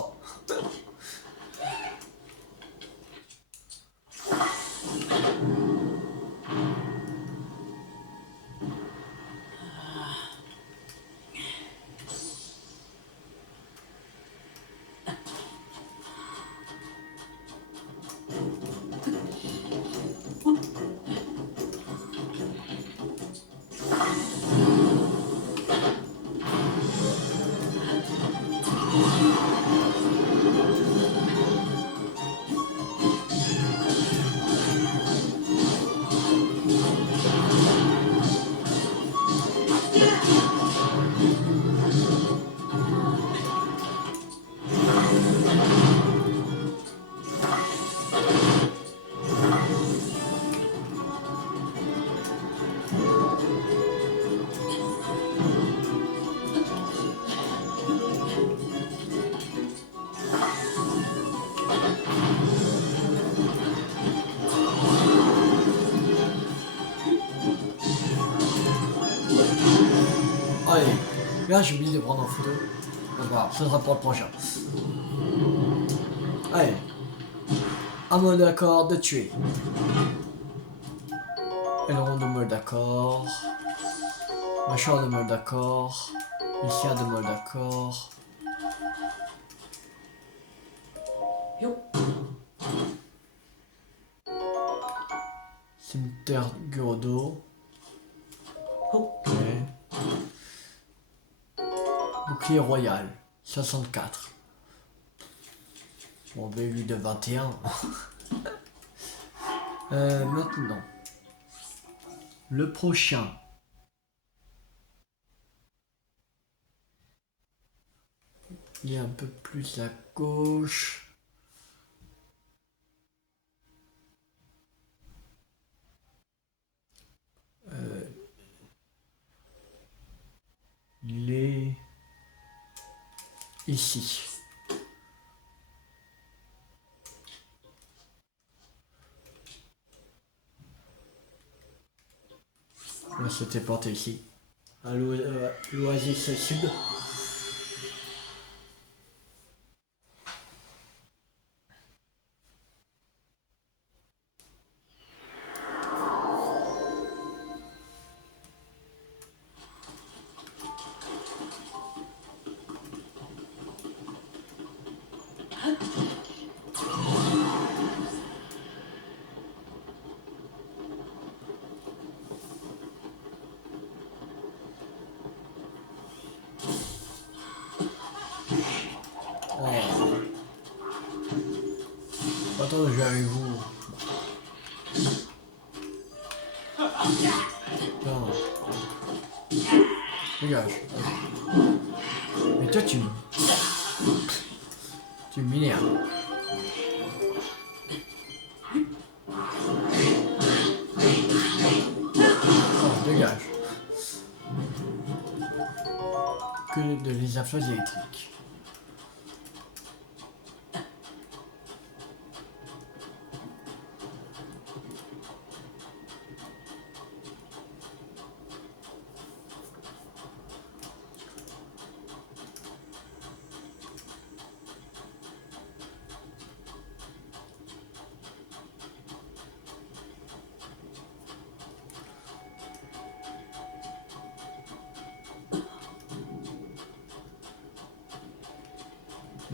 Allez, là j'ai oublié de prendre en photo. Voilà, ça sera pour le prochain. Allez. À mon accord de tuer. Elrond de Moldacor. Mâchoire de Moldacor. Lucia de Moldacor. Cimetière Gurodo. Ok. Bouclier royal. 64. Bon, ben lui de 21. Maintenant. Le prochain. Il est un peu plus à gauche. Il est ici. Ouais, c'était porté ici. À l'Oasis Sud. Attends, je vais avec vous. Non. Dégage. Mais toi, tu m'énerves. Oh, dégage. Que de les influences électriques.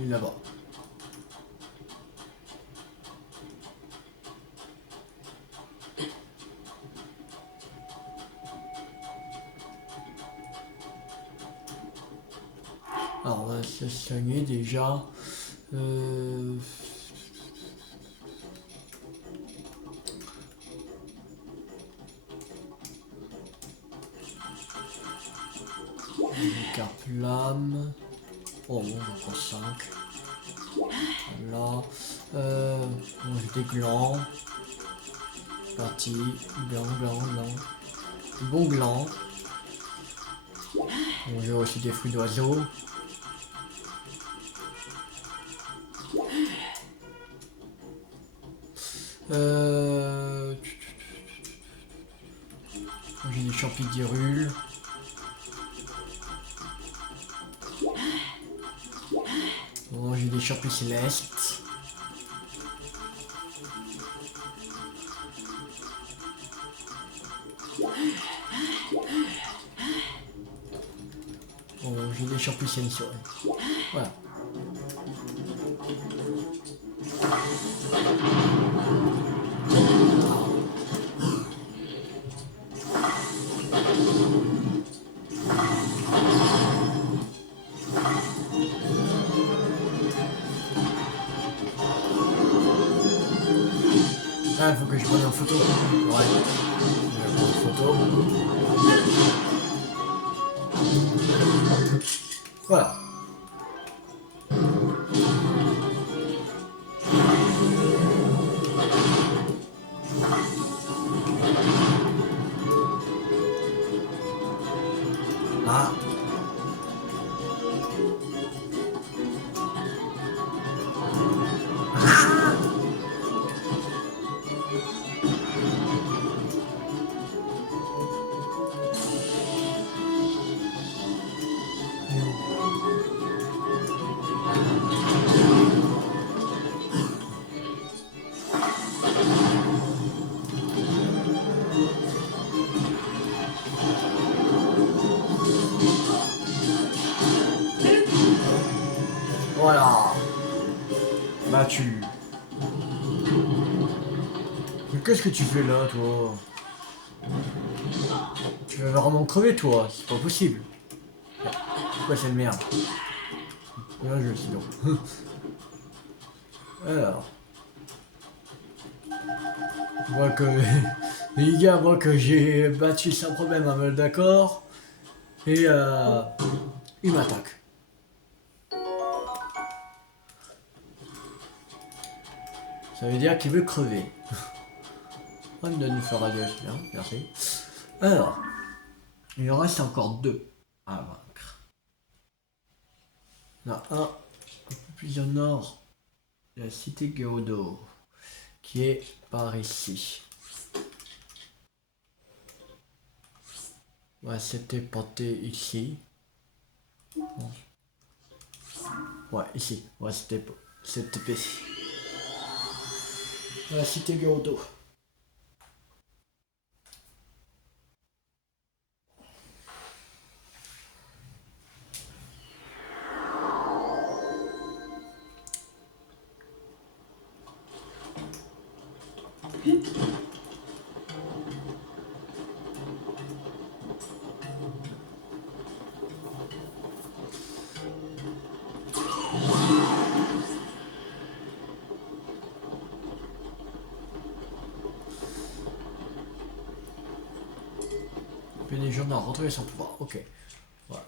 Il est là-bas. Alors, on va se soigner déjà. Carte lame. Oh bon, on va faire 5. Voilà. Bon, j'ai des glands. Parti. Gland. Bon gland. Bon, j'ai aussi des fruits d'oiseaux. J'ai des champignons. Bon, j'ai des champignons célestes. Bon, j'ai des champignons sensuels. Voilà. Ah, il faut que je prenne en photo. Ouais. Je vais prendre une photo. Voilà. Ah. Ah, tu... Mais qu'est-ce que tu fais là, toi? Tu vas vraiment crever, toi. C'est pas possible. C'est quoi cette merde? Bien joué, sinon. Alors... Je vois que... Les gars voient que j'ai battu sans problème un mal d'accord. Et il m'attaque. Ça veut dire qu'il veut crever. On me donne une fleur radieuse, bien, merci. Alors, il en reste encore deux à vaincre. Il y en a un peu plus au nord de la cité Geodo, qui est par ici. Ouais, c'était porté ici. Ouais, ici. Ouais, c'était ici. La cité Geodo. Puis les gens ont retrouvé son pouvoir. Ok. Voilà.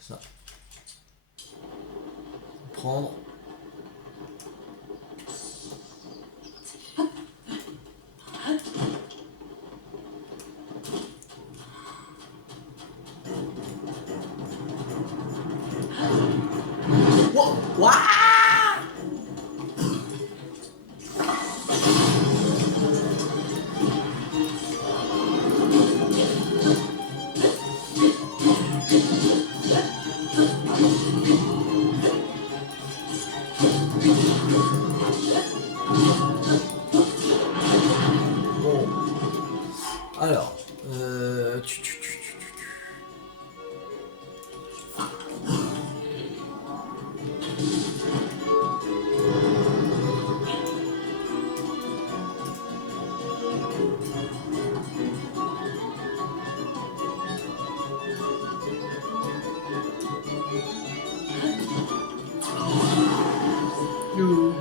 Ça. Prendre. Wow! Wow! Bon. Alors. You.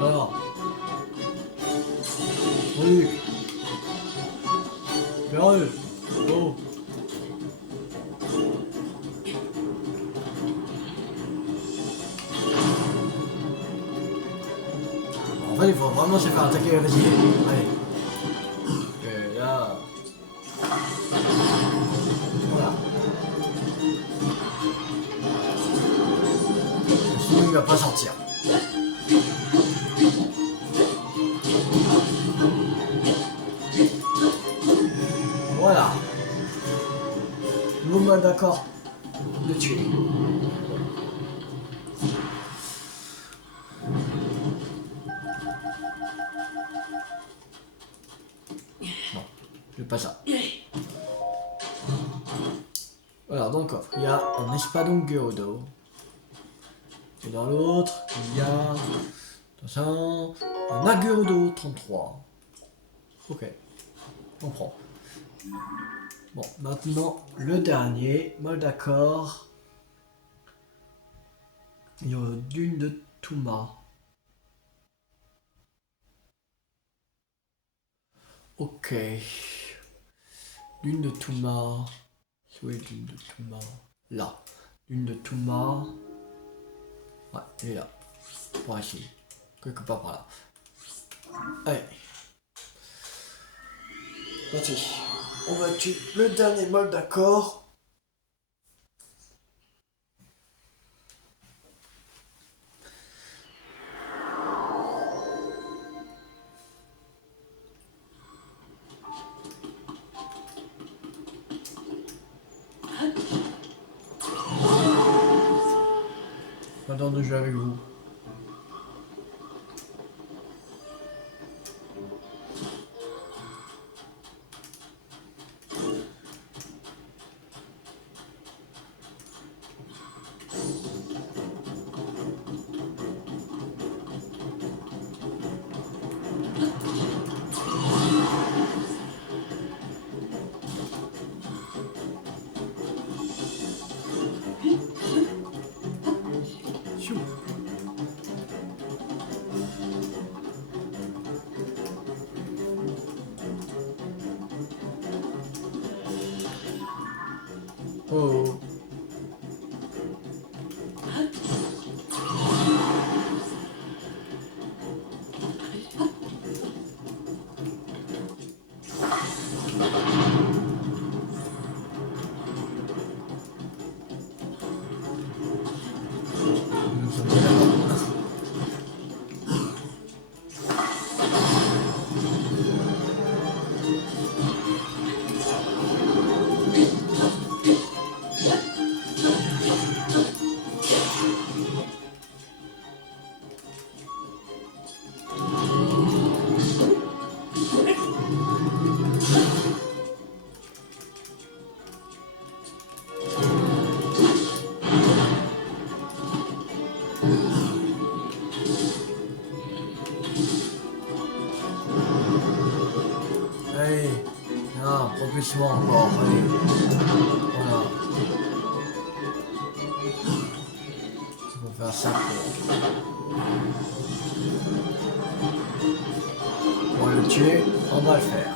Alors. Oui. Sérieux. Oh. En fait, il faut vraiment se faire attaquer. Vas-y. Allez. Et là. Voilà. Sinon, il va pas sortir. Voilà. Nous sommes d'accord de tuer. Non, je fais pas ça. Voilà, donc il y a un Espadon Geodo. Et dans l'autre, il y a attention, un Ageodo 33. Ok, on prend. Bon, maintenant le dernier, mal d'accord. Il y a Dune de Touma. Ok. Dune de Touma. Où est Dune de Touma? Là. Dune de Touma. Ouais, il est là. Par ici. Quelque part par là. Allez. Parti. On va tuer le dernier mal d'accord. J'adore de jouer avec vous. Chou. Oh. Allez, non, propulsement encore, allez. Voilà. On va faire ça pour le tuer, on va le faire.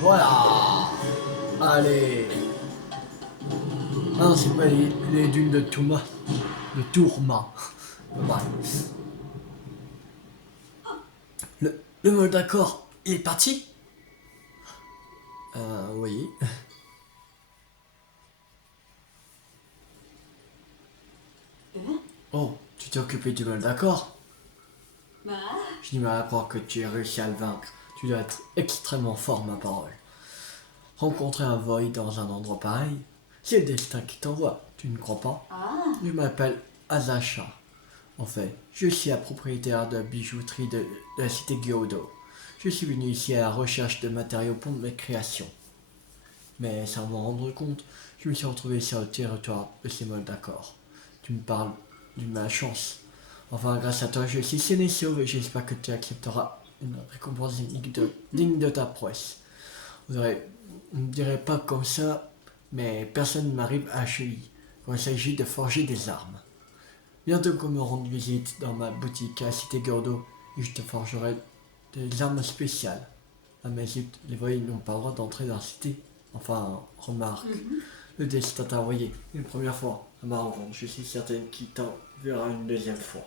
Voilà. Allez. Ah non, c'est pas les dunes de Touma. De Tourma. Bref. Le mode d'accord, il est parti? Oui. Oh, tu t'es occupé du mode d'accord? Je dis mal à croire que tu as réussi à le vaincre. Tu dois être extrêmement fort, ma parole. Rencontrer un void dans un endroit pareil, c'est le destin qui t'envoie, tu ne crois pas? Je m'appelle Azacha. En fait, je suis la propriétaire de la bijouterie de la cité Gyodo. Je suis venu ici à la recherche de matériaux pour mes créations. Mais sans m'en rendre compte, je me suis retrouvé sur le territoire de ces modes d'accord. Tu me parles d'une malchance. Enfin, grâce à toi, je suis Sénécio et j'espère que tu accepteras une récompense digne de ta prouesse. Vous ne me direz pas comme ça, mais personne ne m'arrive à la cheville quand il s'agit de forger des armes. Bientôt qu'on me rende visite dans ma boutique à la cité Gordo et je te forgerai des armes spéciales. Ah mais zut, les voyous n'ont pas le droit d'entrer dans la cité. Enfin, remarque, le destin t'a envoyé une première fois à ma rencontre. Je suis certaine qu'il t'enverra une deuxième fois.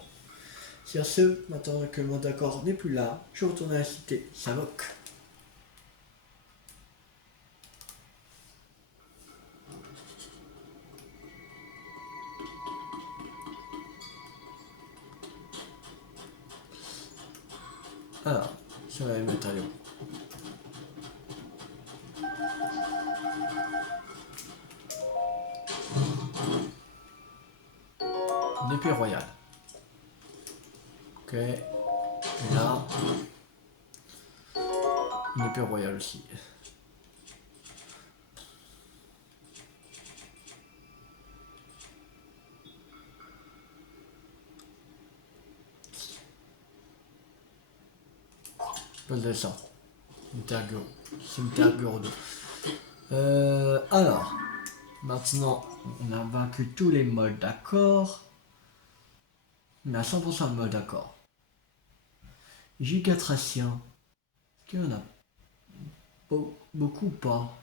Sur ce, maintenant que mon accord n'est plus là, je retourne à la cité Savok. Alors, sur les matériaux. Une épée royale. Ok. Et là, une épée royale aussi. Posez ça. Cimetière Gurdo. Alors, maintenant, on a vaincu tous les modes d'accord. On a 100% de mode d'accord. Gigatracien. Est-ce qu'il y en a beaucoup ou pas?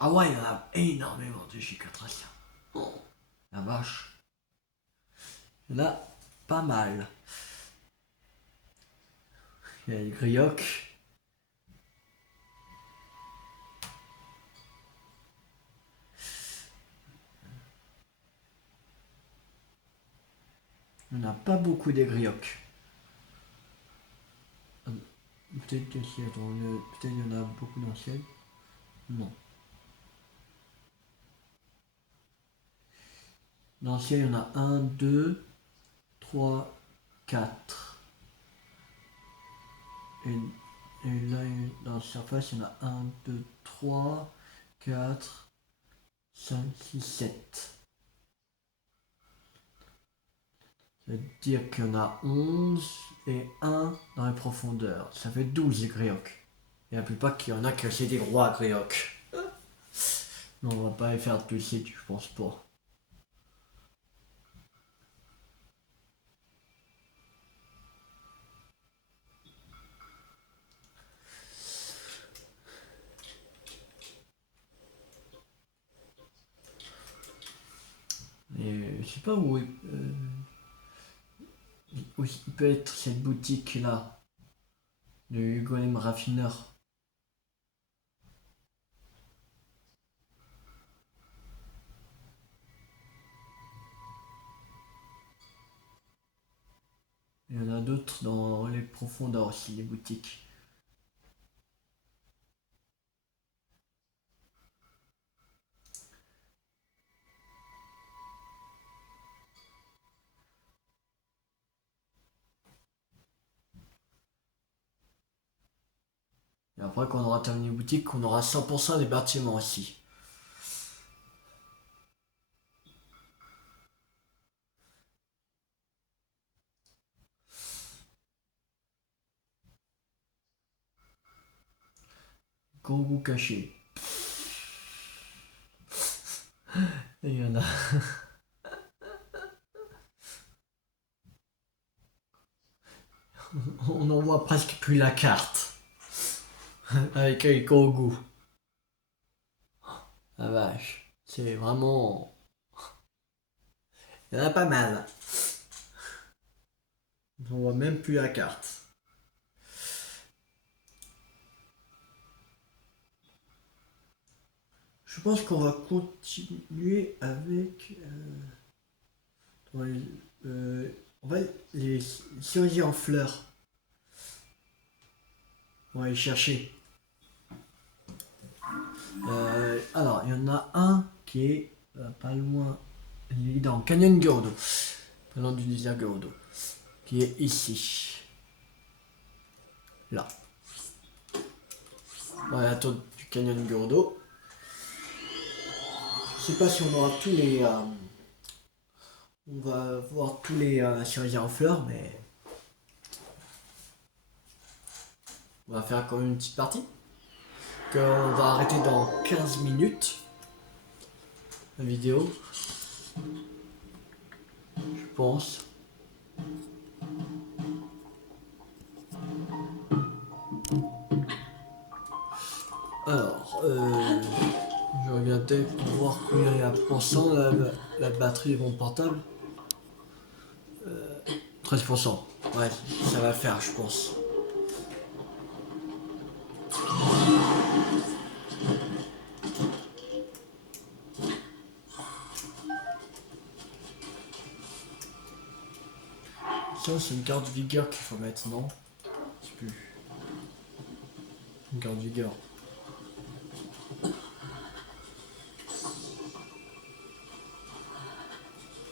Ah ouais, il y en a énormément de gigatraciens. Oh, la vache. Il y en a pas mal. Il y a les griocs. On n'a pas beaucoup des griocs. peut-être que si, attends, peut-être il y en a beaucoup dans le ciel. Non. Dans le ciel, il y en a 1, 2, 3, 4. Et là, dans la surface, il y en a 1, 2, 3, 4, 5, 6, 7. Ça veut dire qu'il y en a 11 et 1 dans les profondeurs. Ça fait 12 les Gréocs. Et la plupart qu'il y en a que c'est des rois Gréocs. Non, on va pas les faire tous ces, je pense pas. Et je sais pas où il peut être cette boutique là, le golem raffineur. Il y en a d'autres dans les profondeurs aussi, les boutiques. Et après, quand on aura terminé les boutiques, on aura 100% des bâtiments aussi. Gourou caché. Et il y en a. On n'en voit presque plus la carte. Avec un gros goût. La vache. C'est vraiment. Il y en a pas mal. On voit même plus la carte. Je pense qu'on va continuer avec. On va les cerisiers en fleurs. On va aller chercher. Alors, il y en a un qui est pas loin. Il est dans Canyon Gordo. Pas loin du désert Gordo. Qui est ici. Là. Voilà la tour du Canyon Gordo. Je sais pas si on aura tous les. On va voir tous les cerisiers en fleurs, mais. On va faire quand même une petite partie. On va arrêter dans 15 minutes la vidéo. Je pense. Alors, je regardais pour voir combien il y a pour cent la batterie de mon portable. 13%. Ouais, ça va faire, je pense. Ça, c'est une carte vigueur qu'il faut mettre, non? Je sais plus. Une carte vigueur.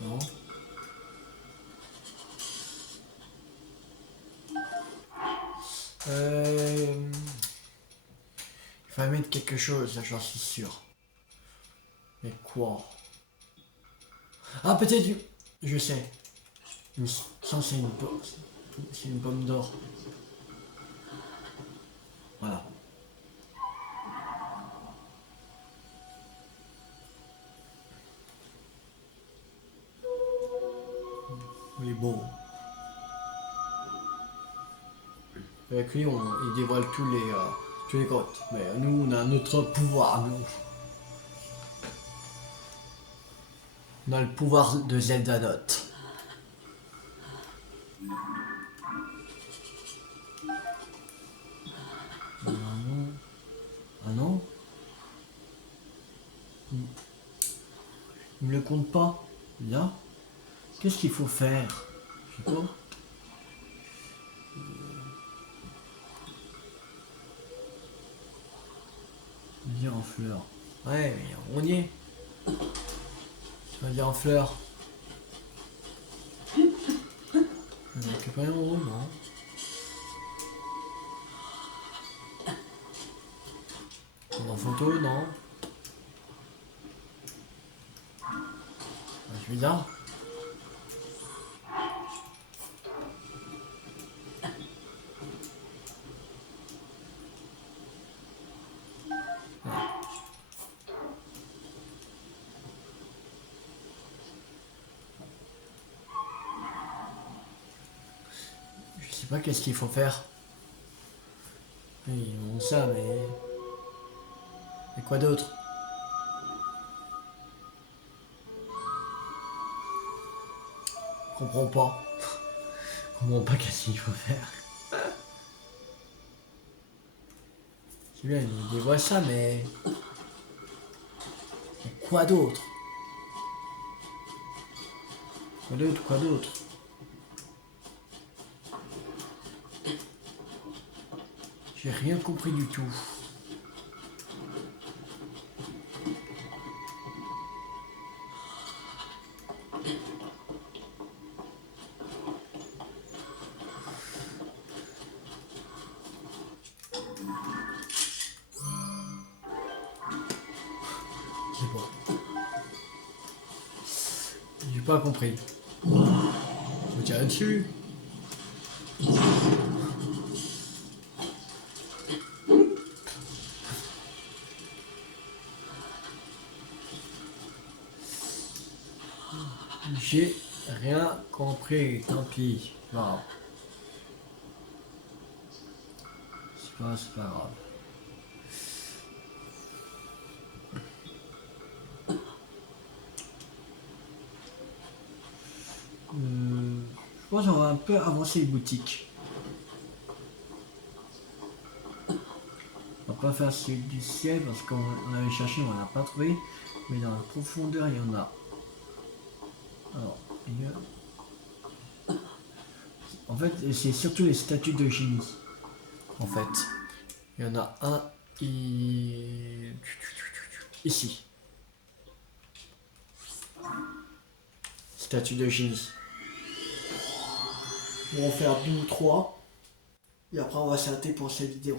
Non. Il faut mettre quelque chose, j'en suis sûr. Mais quoi? Ah, peut-être, je sais. Ça, c'est une pomme d'or. Voilà. Il est beau. Avec lui, il dévoile tous les codes. Mais nous, on a notre pouvoir, nous. On a le pouvoir de Zelda Note. Ah non. Ah non. Il me le compte pas. Là. Qu'est-ce qu'il faut faire? Je sais pas. Dire en fleurs. Ouais, mais on y est. Tu vas dire en fleurs. On a récupéré mon room, non? En photo, non? C'est bizarre. Je sais pas qu'est-ce qu'il faut faire. Oui, bon ça, mais... Et quoi d'autre? Je comprends pas. Je comprends pas qu'est-ce qu'il faut faire. C'est bien, il dévoile ça, mais... Et quoi d'autre? Quoi d'autre? Quoi d'autre? J'ai rien compris du tout. C'est bon. J'ai pas compris. Faut tirer dessus. J'ai rien compris, tant pis. Non. C'est pas grave. Je pense qu'on va un peu avancer les boutiques. On va pas faire celui du ciel parce qu'on avait cherché, on l'a pas trouvé. Mais dans la profondeur, il y en a. Alors, il y a... En fait, c'est surtout les statues de génie. En fait, il y en a un ici. Statue de génie. On va en faire 2 ou 3. Et après, on va s'arrêter pour cette vidéo.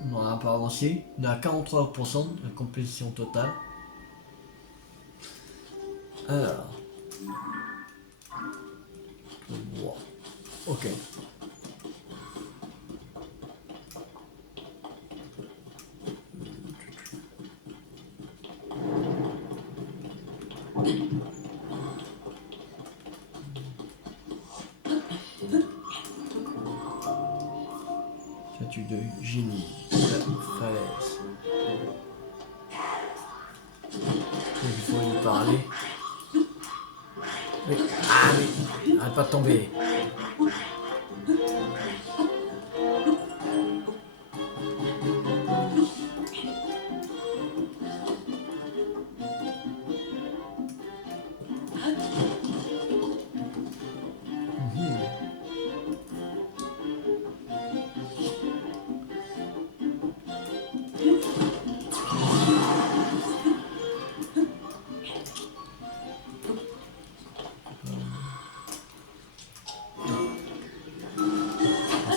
On n'aura pas avancé. On est à 43% de la complétion totale. Alors. Wow. Ok. Statue de génie. La falaise. Il faut lui parler. Oui. Ah oui. Arrête pas de tomber.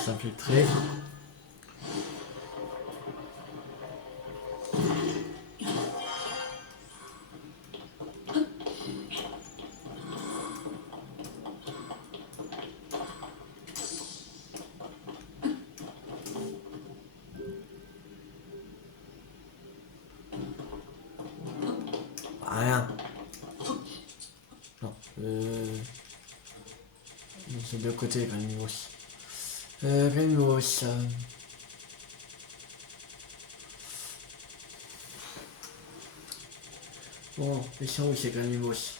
S'infiltrer. Rien. Non. C'est de l'autre côté, Granimos. Granimos. Bon, laissons où c'est Granimos.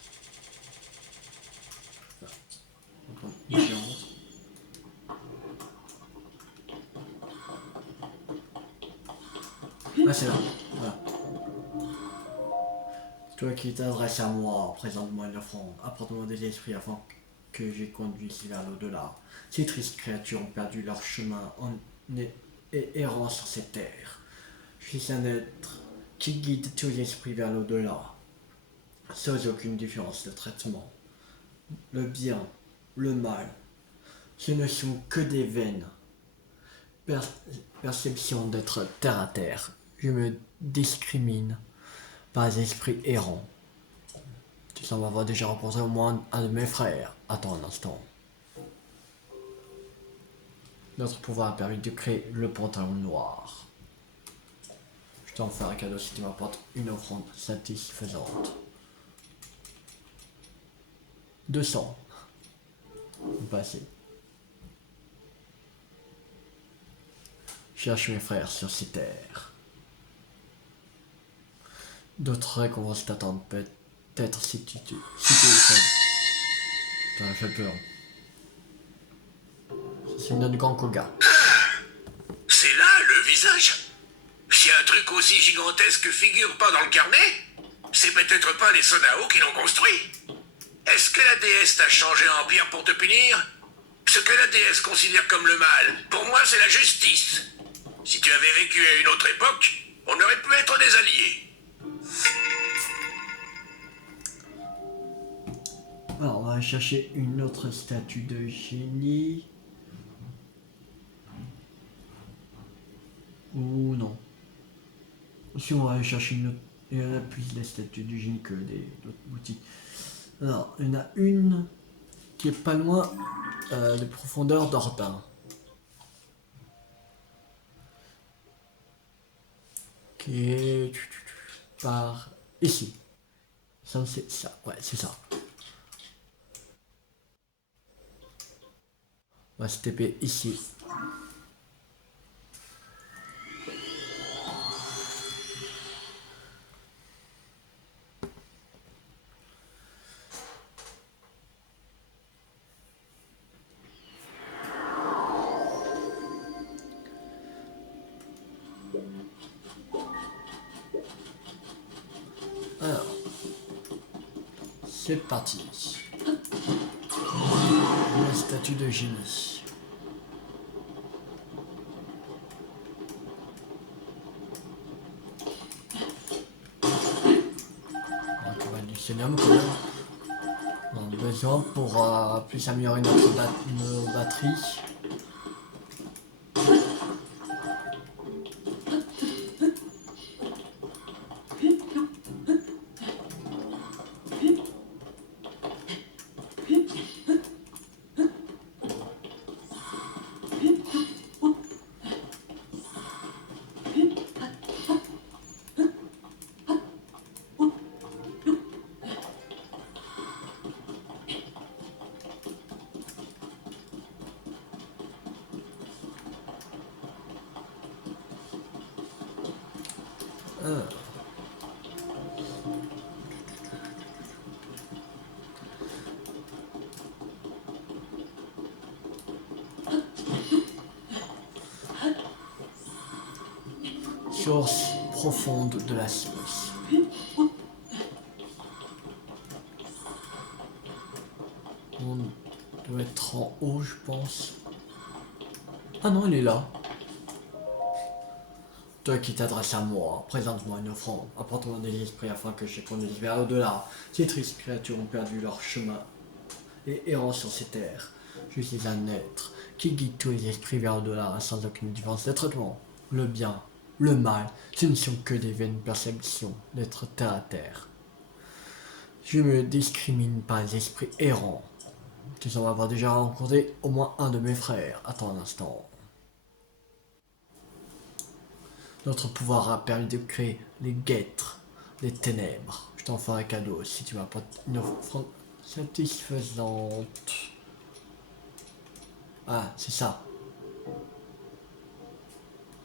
Ah, c'est là. Voilà. Toi qui t'adresses à moi, présente-moi une offrande. Apporte-moi des esprits afin que j'ai conduit ici vers l'au-delà. Ces tristes créatures ont perdu leur chemin en errant sur cette terre. Je suis un être qui guide tous les esprits vers l'au-delà, sans aucune différence de traitement. Le bien, le mal, ce ne sont que des vaines perceptions d'être terre à terre. Je me discrimine par les esprits errants. Tu sembles avoir déjà rencontré au moins un de mes frères. Attends un instant. Notre pouvoir a permis de créer le pantalon noir. Je t'en fais un cadeau si tu m'apportes une offrande satisfaisante. 200. Pas assez. Cherche mes frères sur ces terres. D'autres récompenses t'attendent peut-être si tu es seul. T'en as fait peur. C'est notre grand Koga. C'est là le visage? Si un truc aussi gigantesque figure pas dans le carnet, c'est peut-être pas les Sonao qui l'ont construit. Est-ce que la déesse t'a changé en pierre pour te punir? Ce que la déesse considère comme le mal, pour moi c'est la justice. Si tu avais vécu à une autre époque, on aurait pu être des alliés. Alors, on va chercher une autre statue de génie. Ou non. Si on va aller chercher une autre. Il y en a plus des statues de génie que d'autres boutiques. Alors, il y en a une qui est pas loin des profondeurs d'Orpin. Qui est par ici. Ça, c'est ça. Ouais, c'est ça. On va se taper ici. Alors, c'est parti. La statue de génie. On va trouver du sénum quand même. On a besoin pour plus améliorer nos batteries. Source profonde de la science. On doit être en haut, je pense. Ah non, il est là. Toi qui t'adresses à moi, présente-moi une offrande. Apporte-moi des esprits afin que je conduise vers au-delà. Ces tristes créatures ont perdu leur chemin et errant sur ces terres. Je suis un être qui guide tous les esprits vers au-delà sans aucune différence de traitement. Le bien, le mal, ce ne sont que des vaines perceptions d'être terre à terre. Je me discrimine par les esprits errants. Tu sembles avoir déjà rencontré au moins un de mes frères. Attends un instant. Notre pouvoir a permis de créer les guêtres, les ténèbres. Je t'en ferai un cadeau si tu m'apportes une offrande satisfaisante. Ah, c'est ça.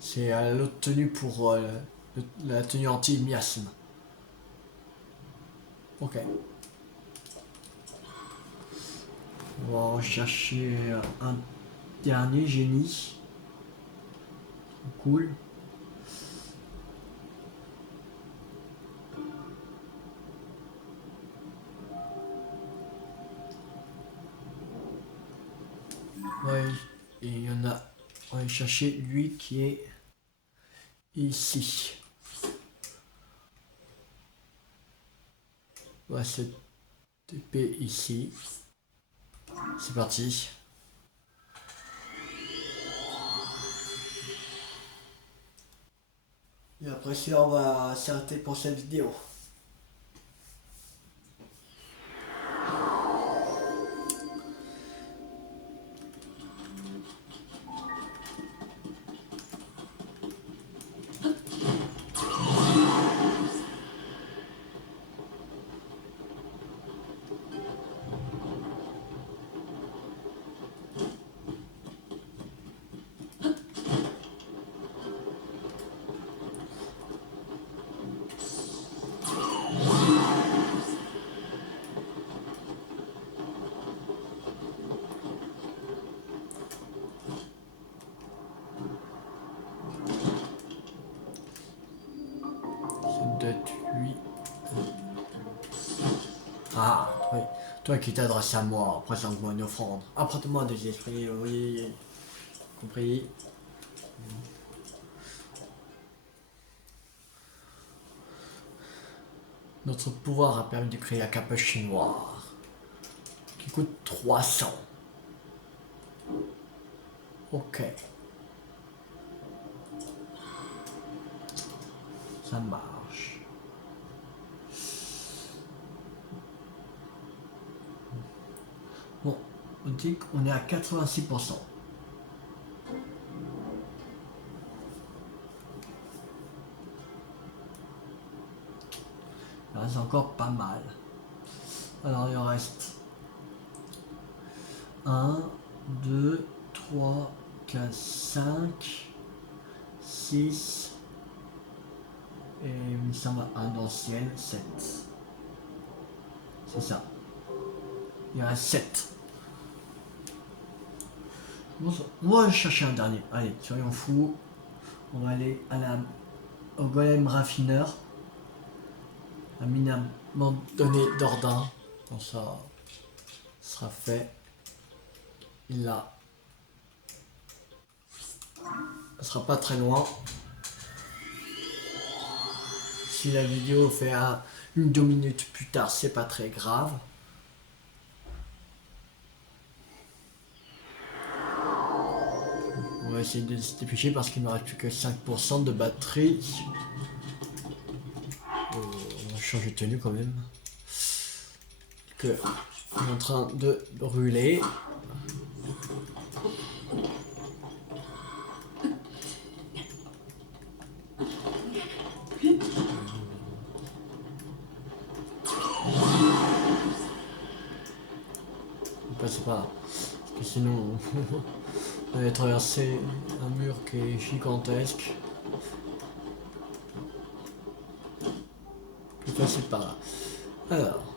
C'est l'autre tenue pour la tenue anti-miasme. Ok. On va en chercher un dernier génie. Cool. Ouais, et il y en a. On va aller chercher lui qui est ici. On va se TP ici. C'est parti. Et après ça, on va s'arrêter pour cette vidéo. Lui. Ah, oui. Toi qui t'adresses à moi, présente-moi une offrande. Apporte-moi des esprits, oui. Compris. Notre pouvoir a permis de créer la capuche noire. Qui coûte 300. Ok. Ça marche. Bon, on dit qu'on est à 86%. Il reste encore pas mal. Alors il en reste 1, 2, 3, 4, 5, 6 et il me semble un d'ancienne, 7. C'est ça. Il reste 7. Bon, on va chercher un dernier. Allez, soyons fous. On va aller au golem raffineur. Un minimum donné d'ordin. Comme ça sera fait. Là. Ça sera pas très loin. Si la vidéo fait une 2 minutes plus tard, c'est pas très grave. On va essayer de se dépêcher parce qu'il ne me reste plus que 5% de batterie. On va changer de tenue quand même. On est en train de brûler. Ne passe pas. Parce que sinon, on va traverser un mur qui est gigantesque. Je vais passer par là. Alors.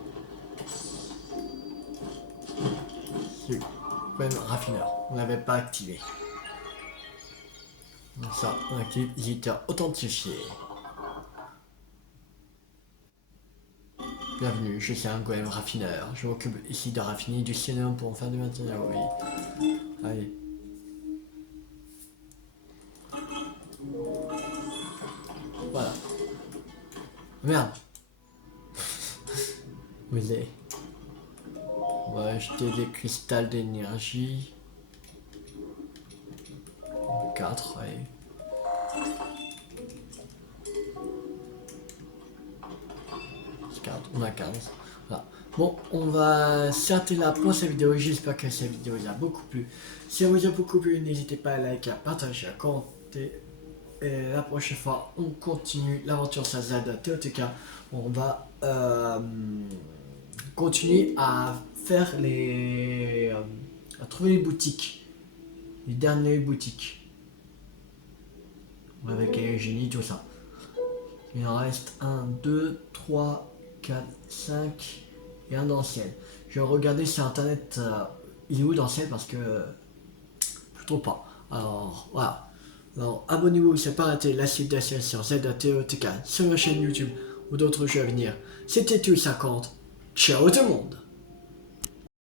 C'est quand même raffineur. On l'avait pas activé. Donc ça, on active visiteur authentifié. Bienvenue, je suis un golem raffineur. Je m'occupe ici de raffiner du sélénium pour en faire du matériel. Oui. Allez. Voilà. Merde. Vous avez. On va acheter des cristals d'énergie. 4, allez. On a 15. Voilà. Bon, on va s'arrêter là pour cette vidéo. J'espère que cette vidéo vous a beaucoup plu. Si elle vous a beaucoup plu, n'hésitez pas à liker, à partager, à commenter. Et la prochaine fois, on continue l'aventure sur Zelda TOTK. On va continuer à faire à trouver les boutiques. Les dernières boutiques. Avec les génies, tout ça. Il en reste 1, 2, 3, 4, 5 et un d'ancienne. Je vais regarder sur internet il est où d'ancienne parce que je trouve pas. Alors voilà. Alors abonnez-vous, c'est pas raté la suite d'ancienne sur ZATOTK sur ma chaîne YouTube ou d'autres jeux à venir. C'était tout 50. Ciao tout le monde.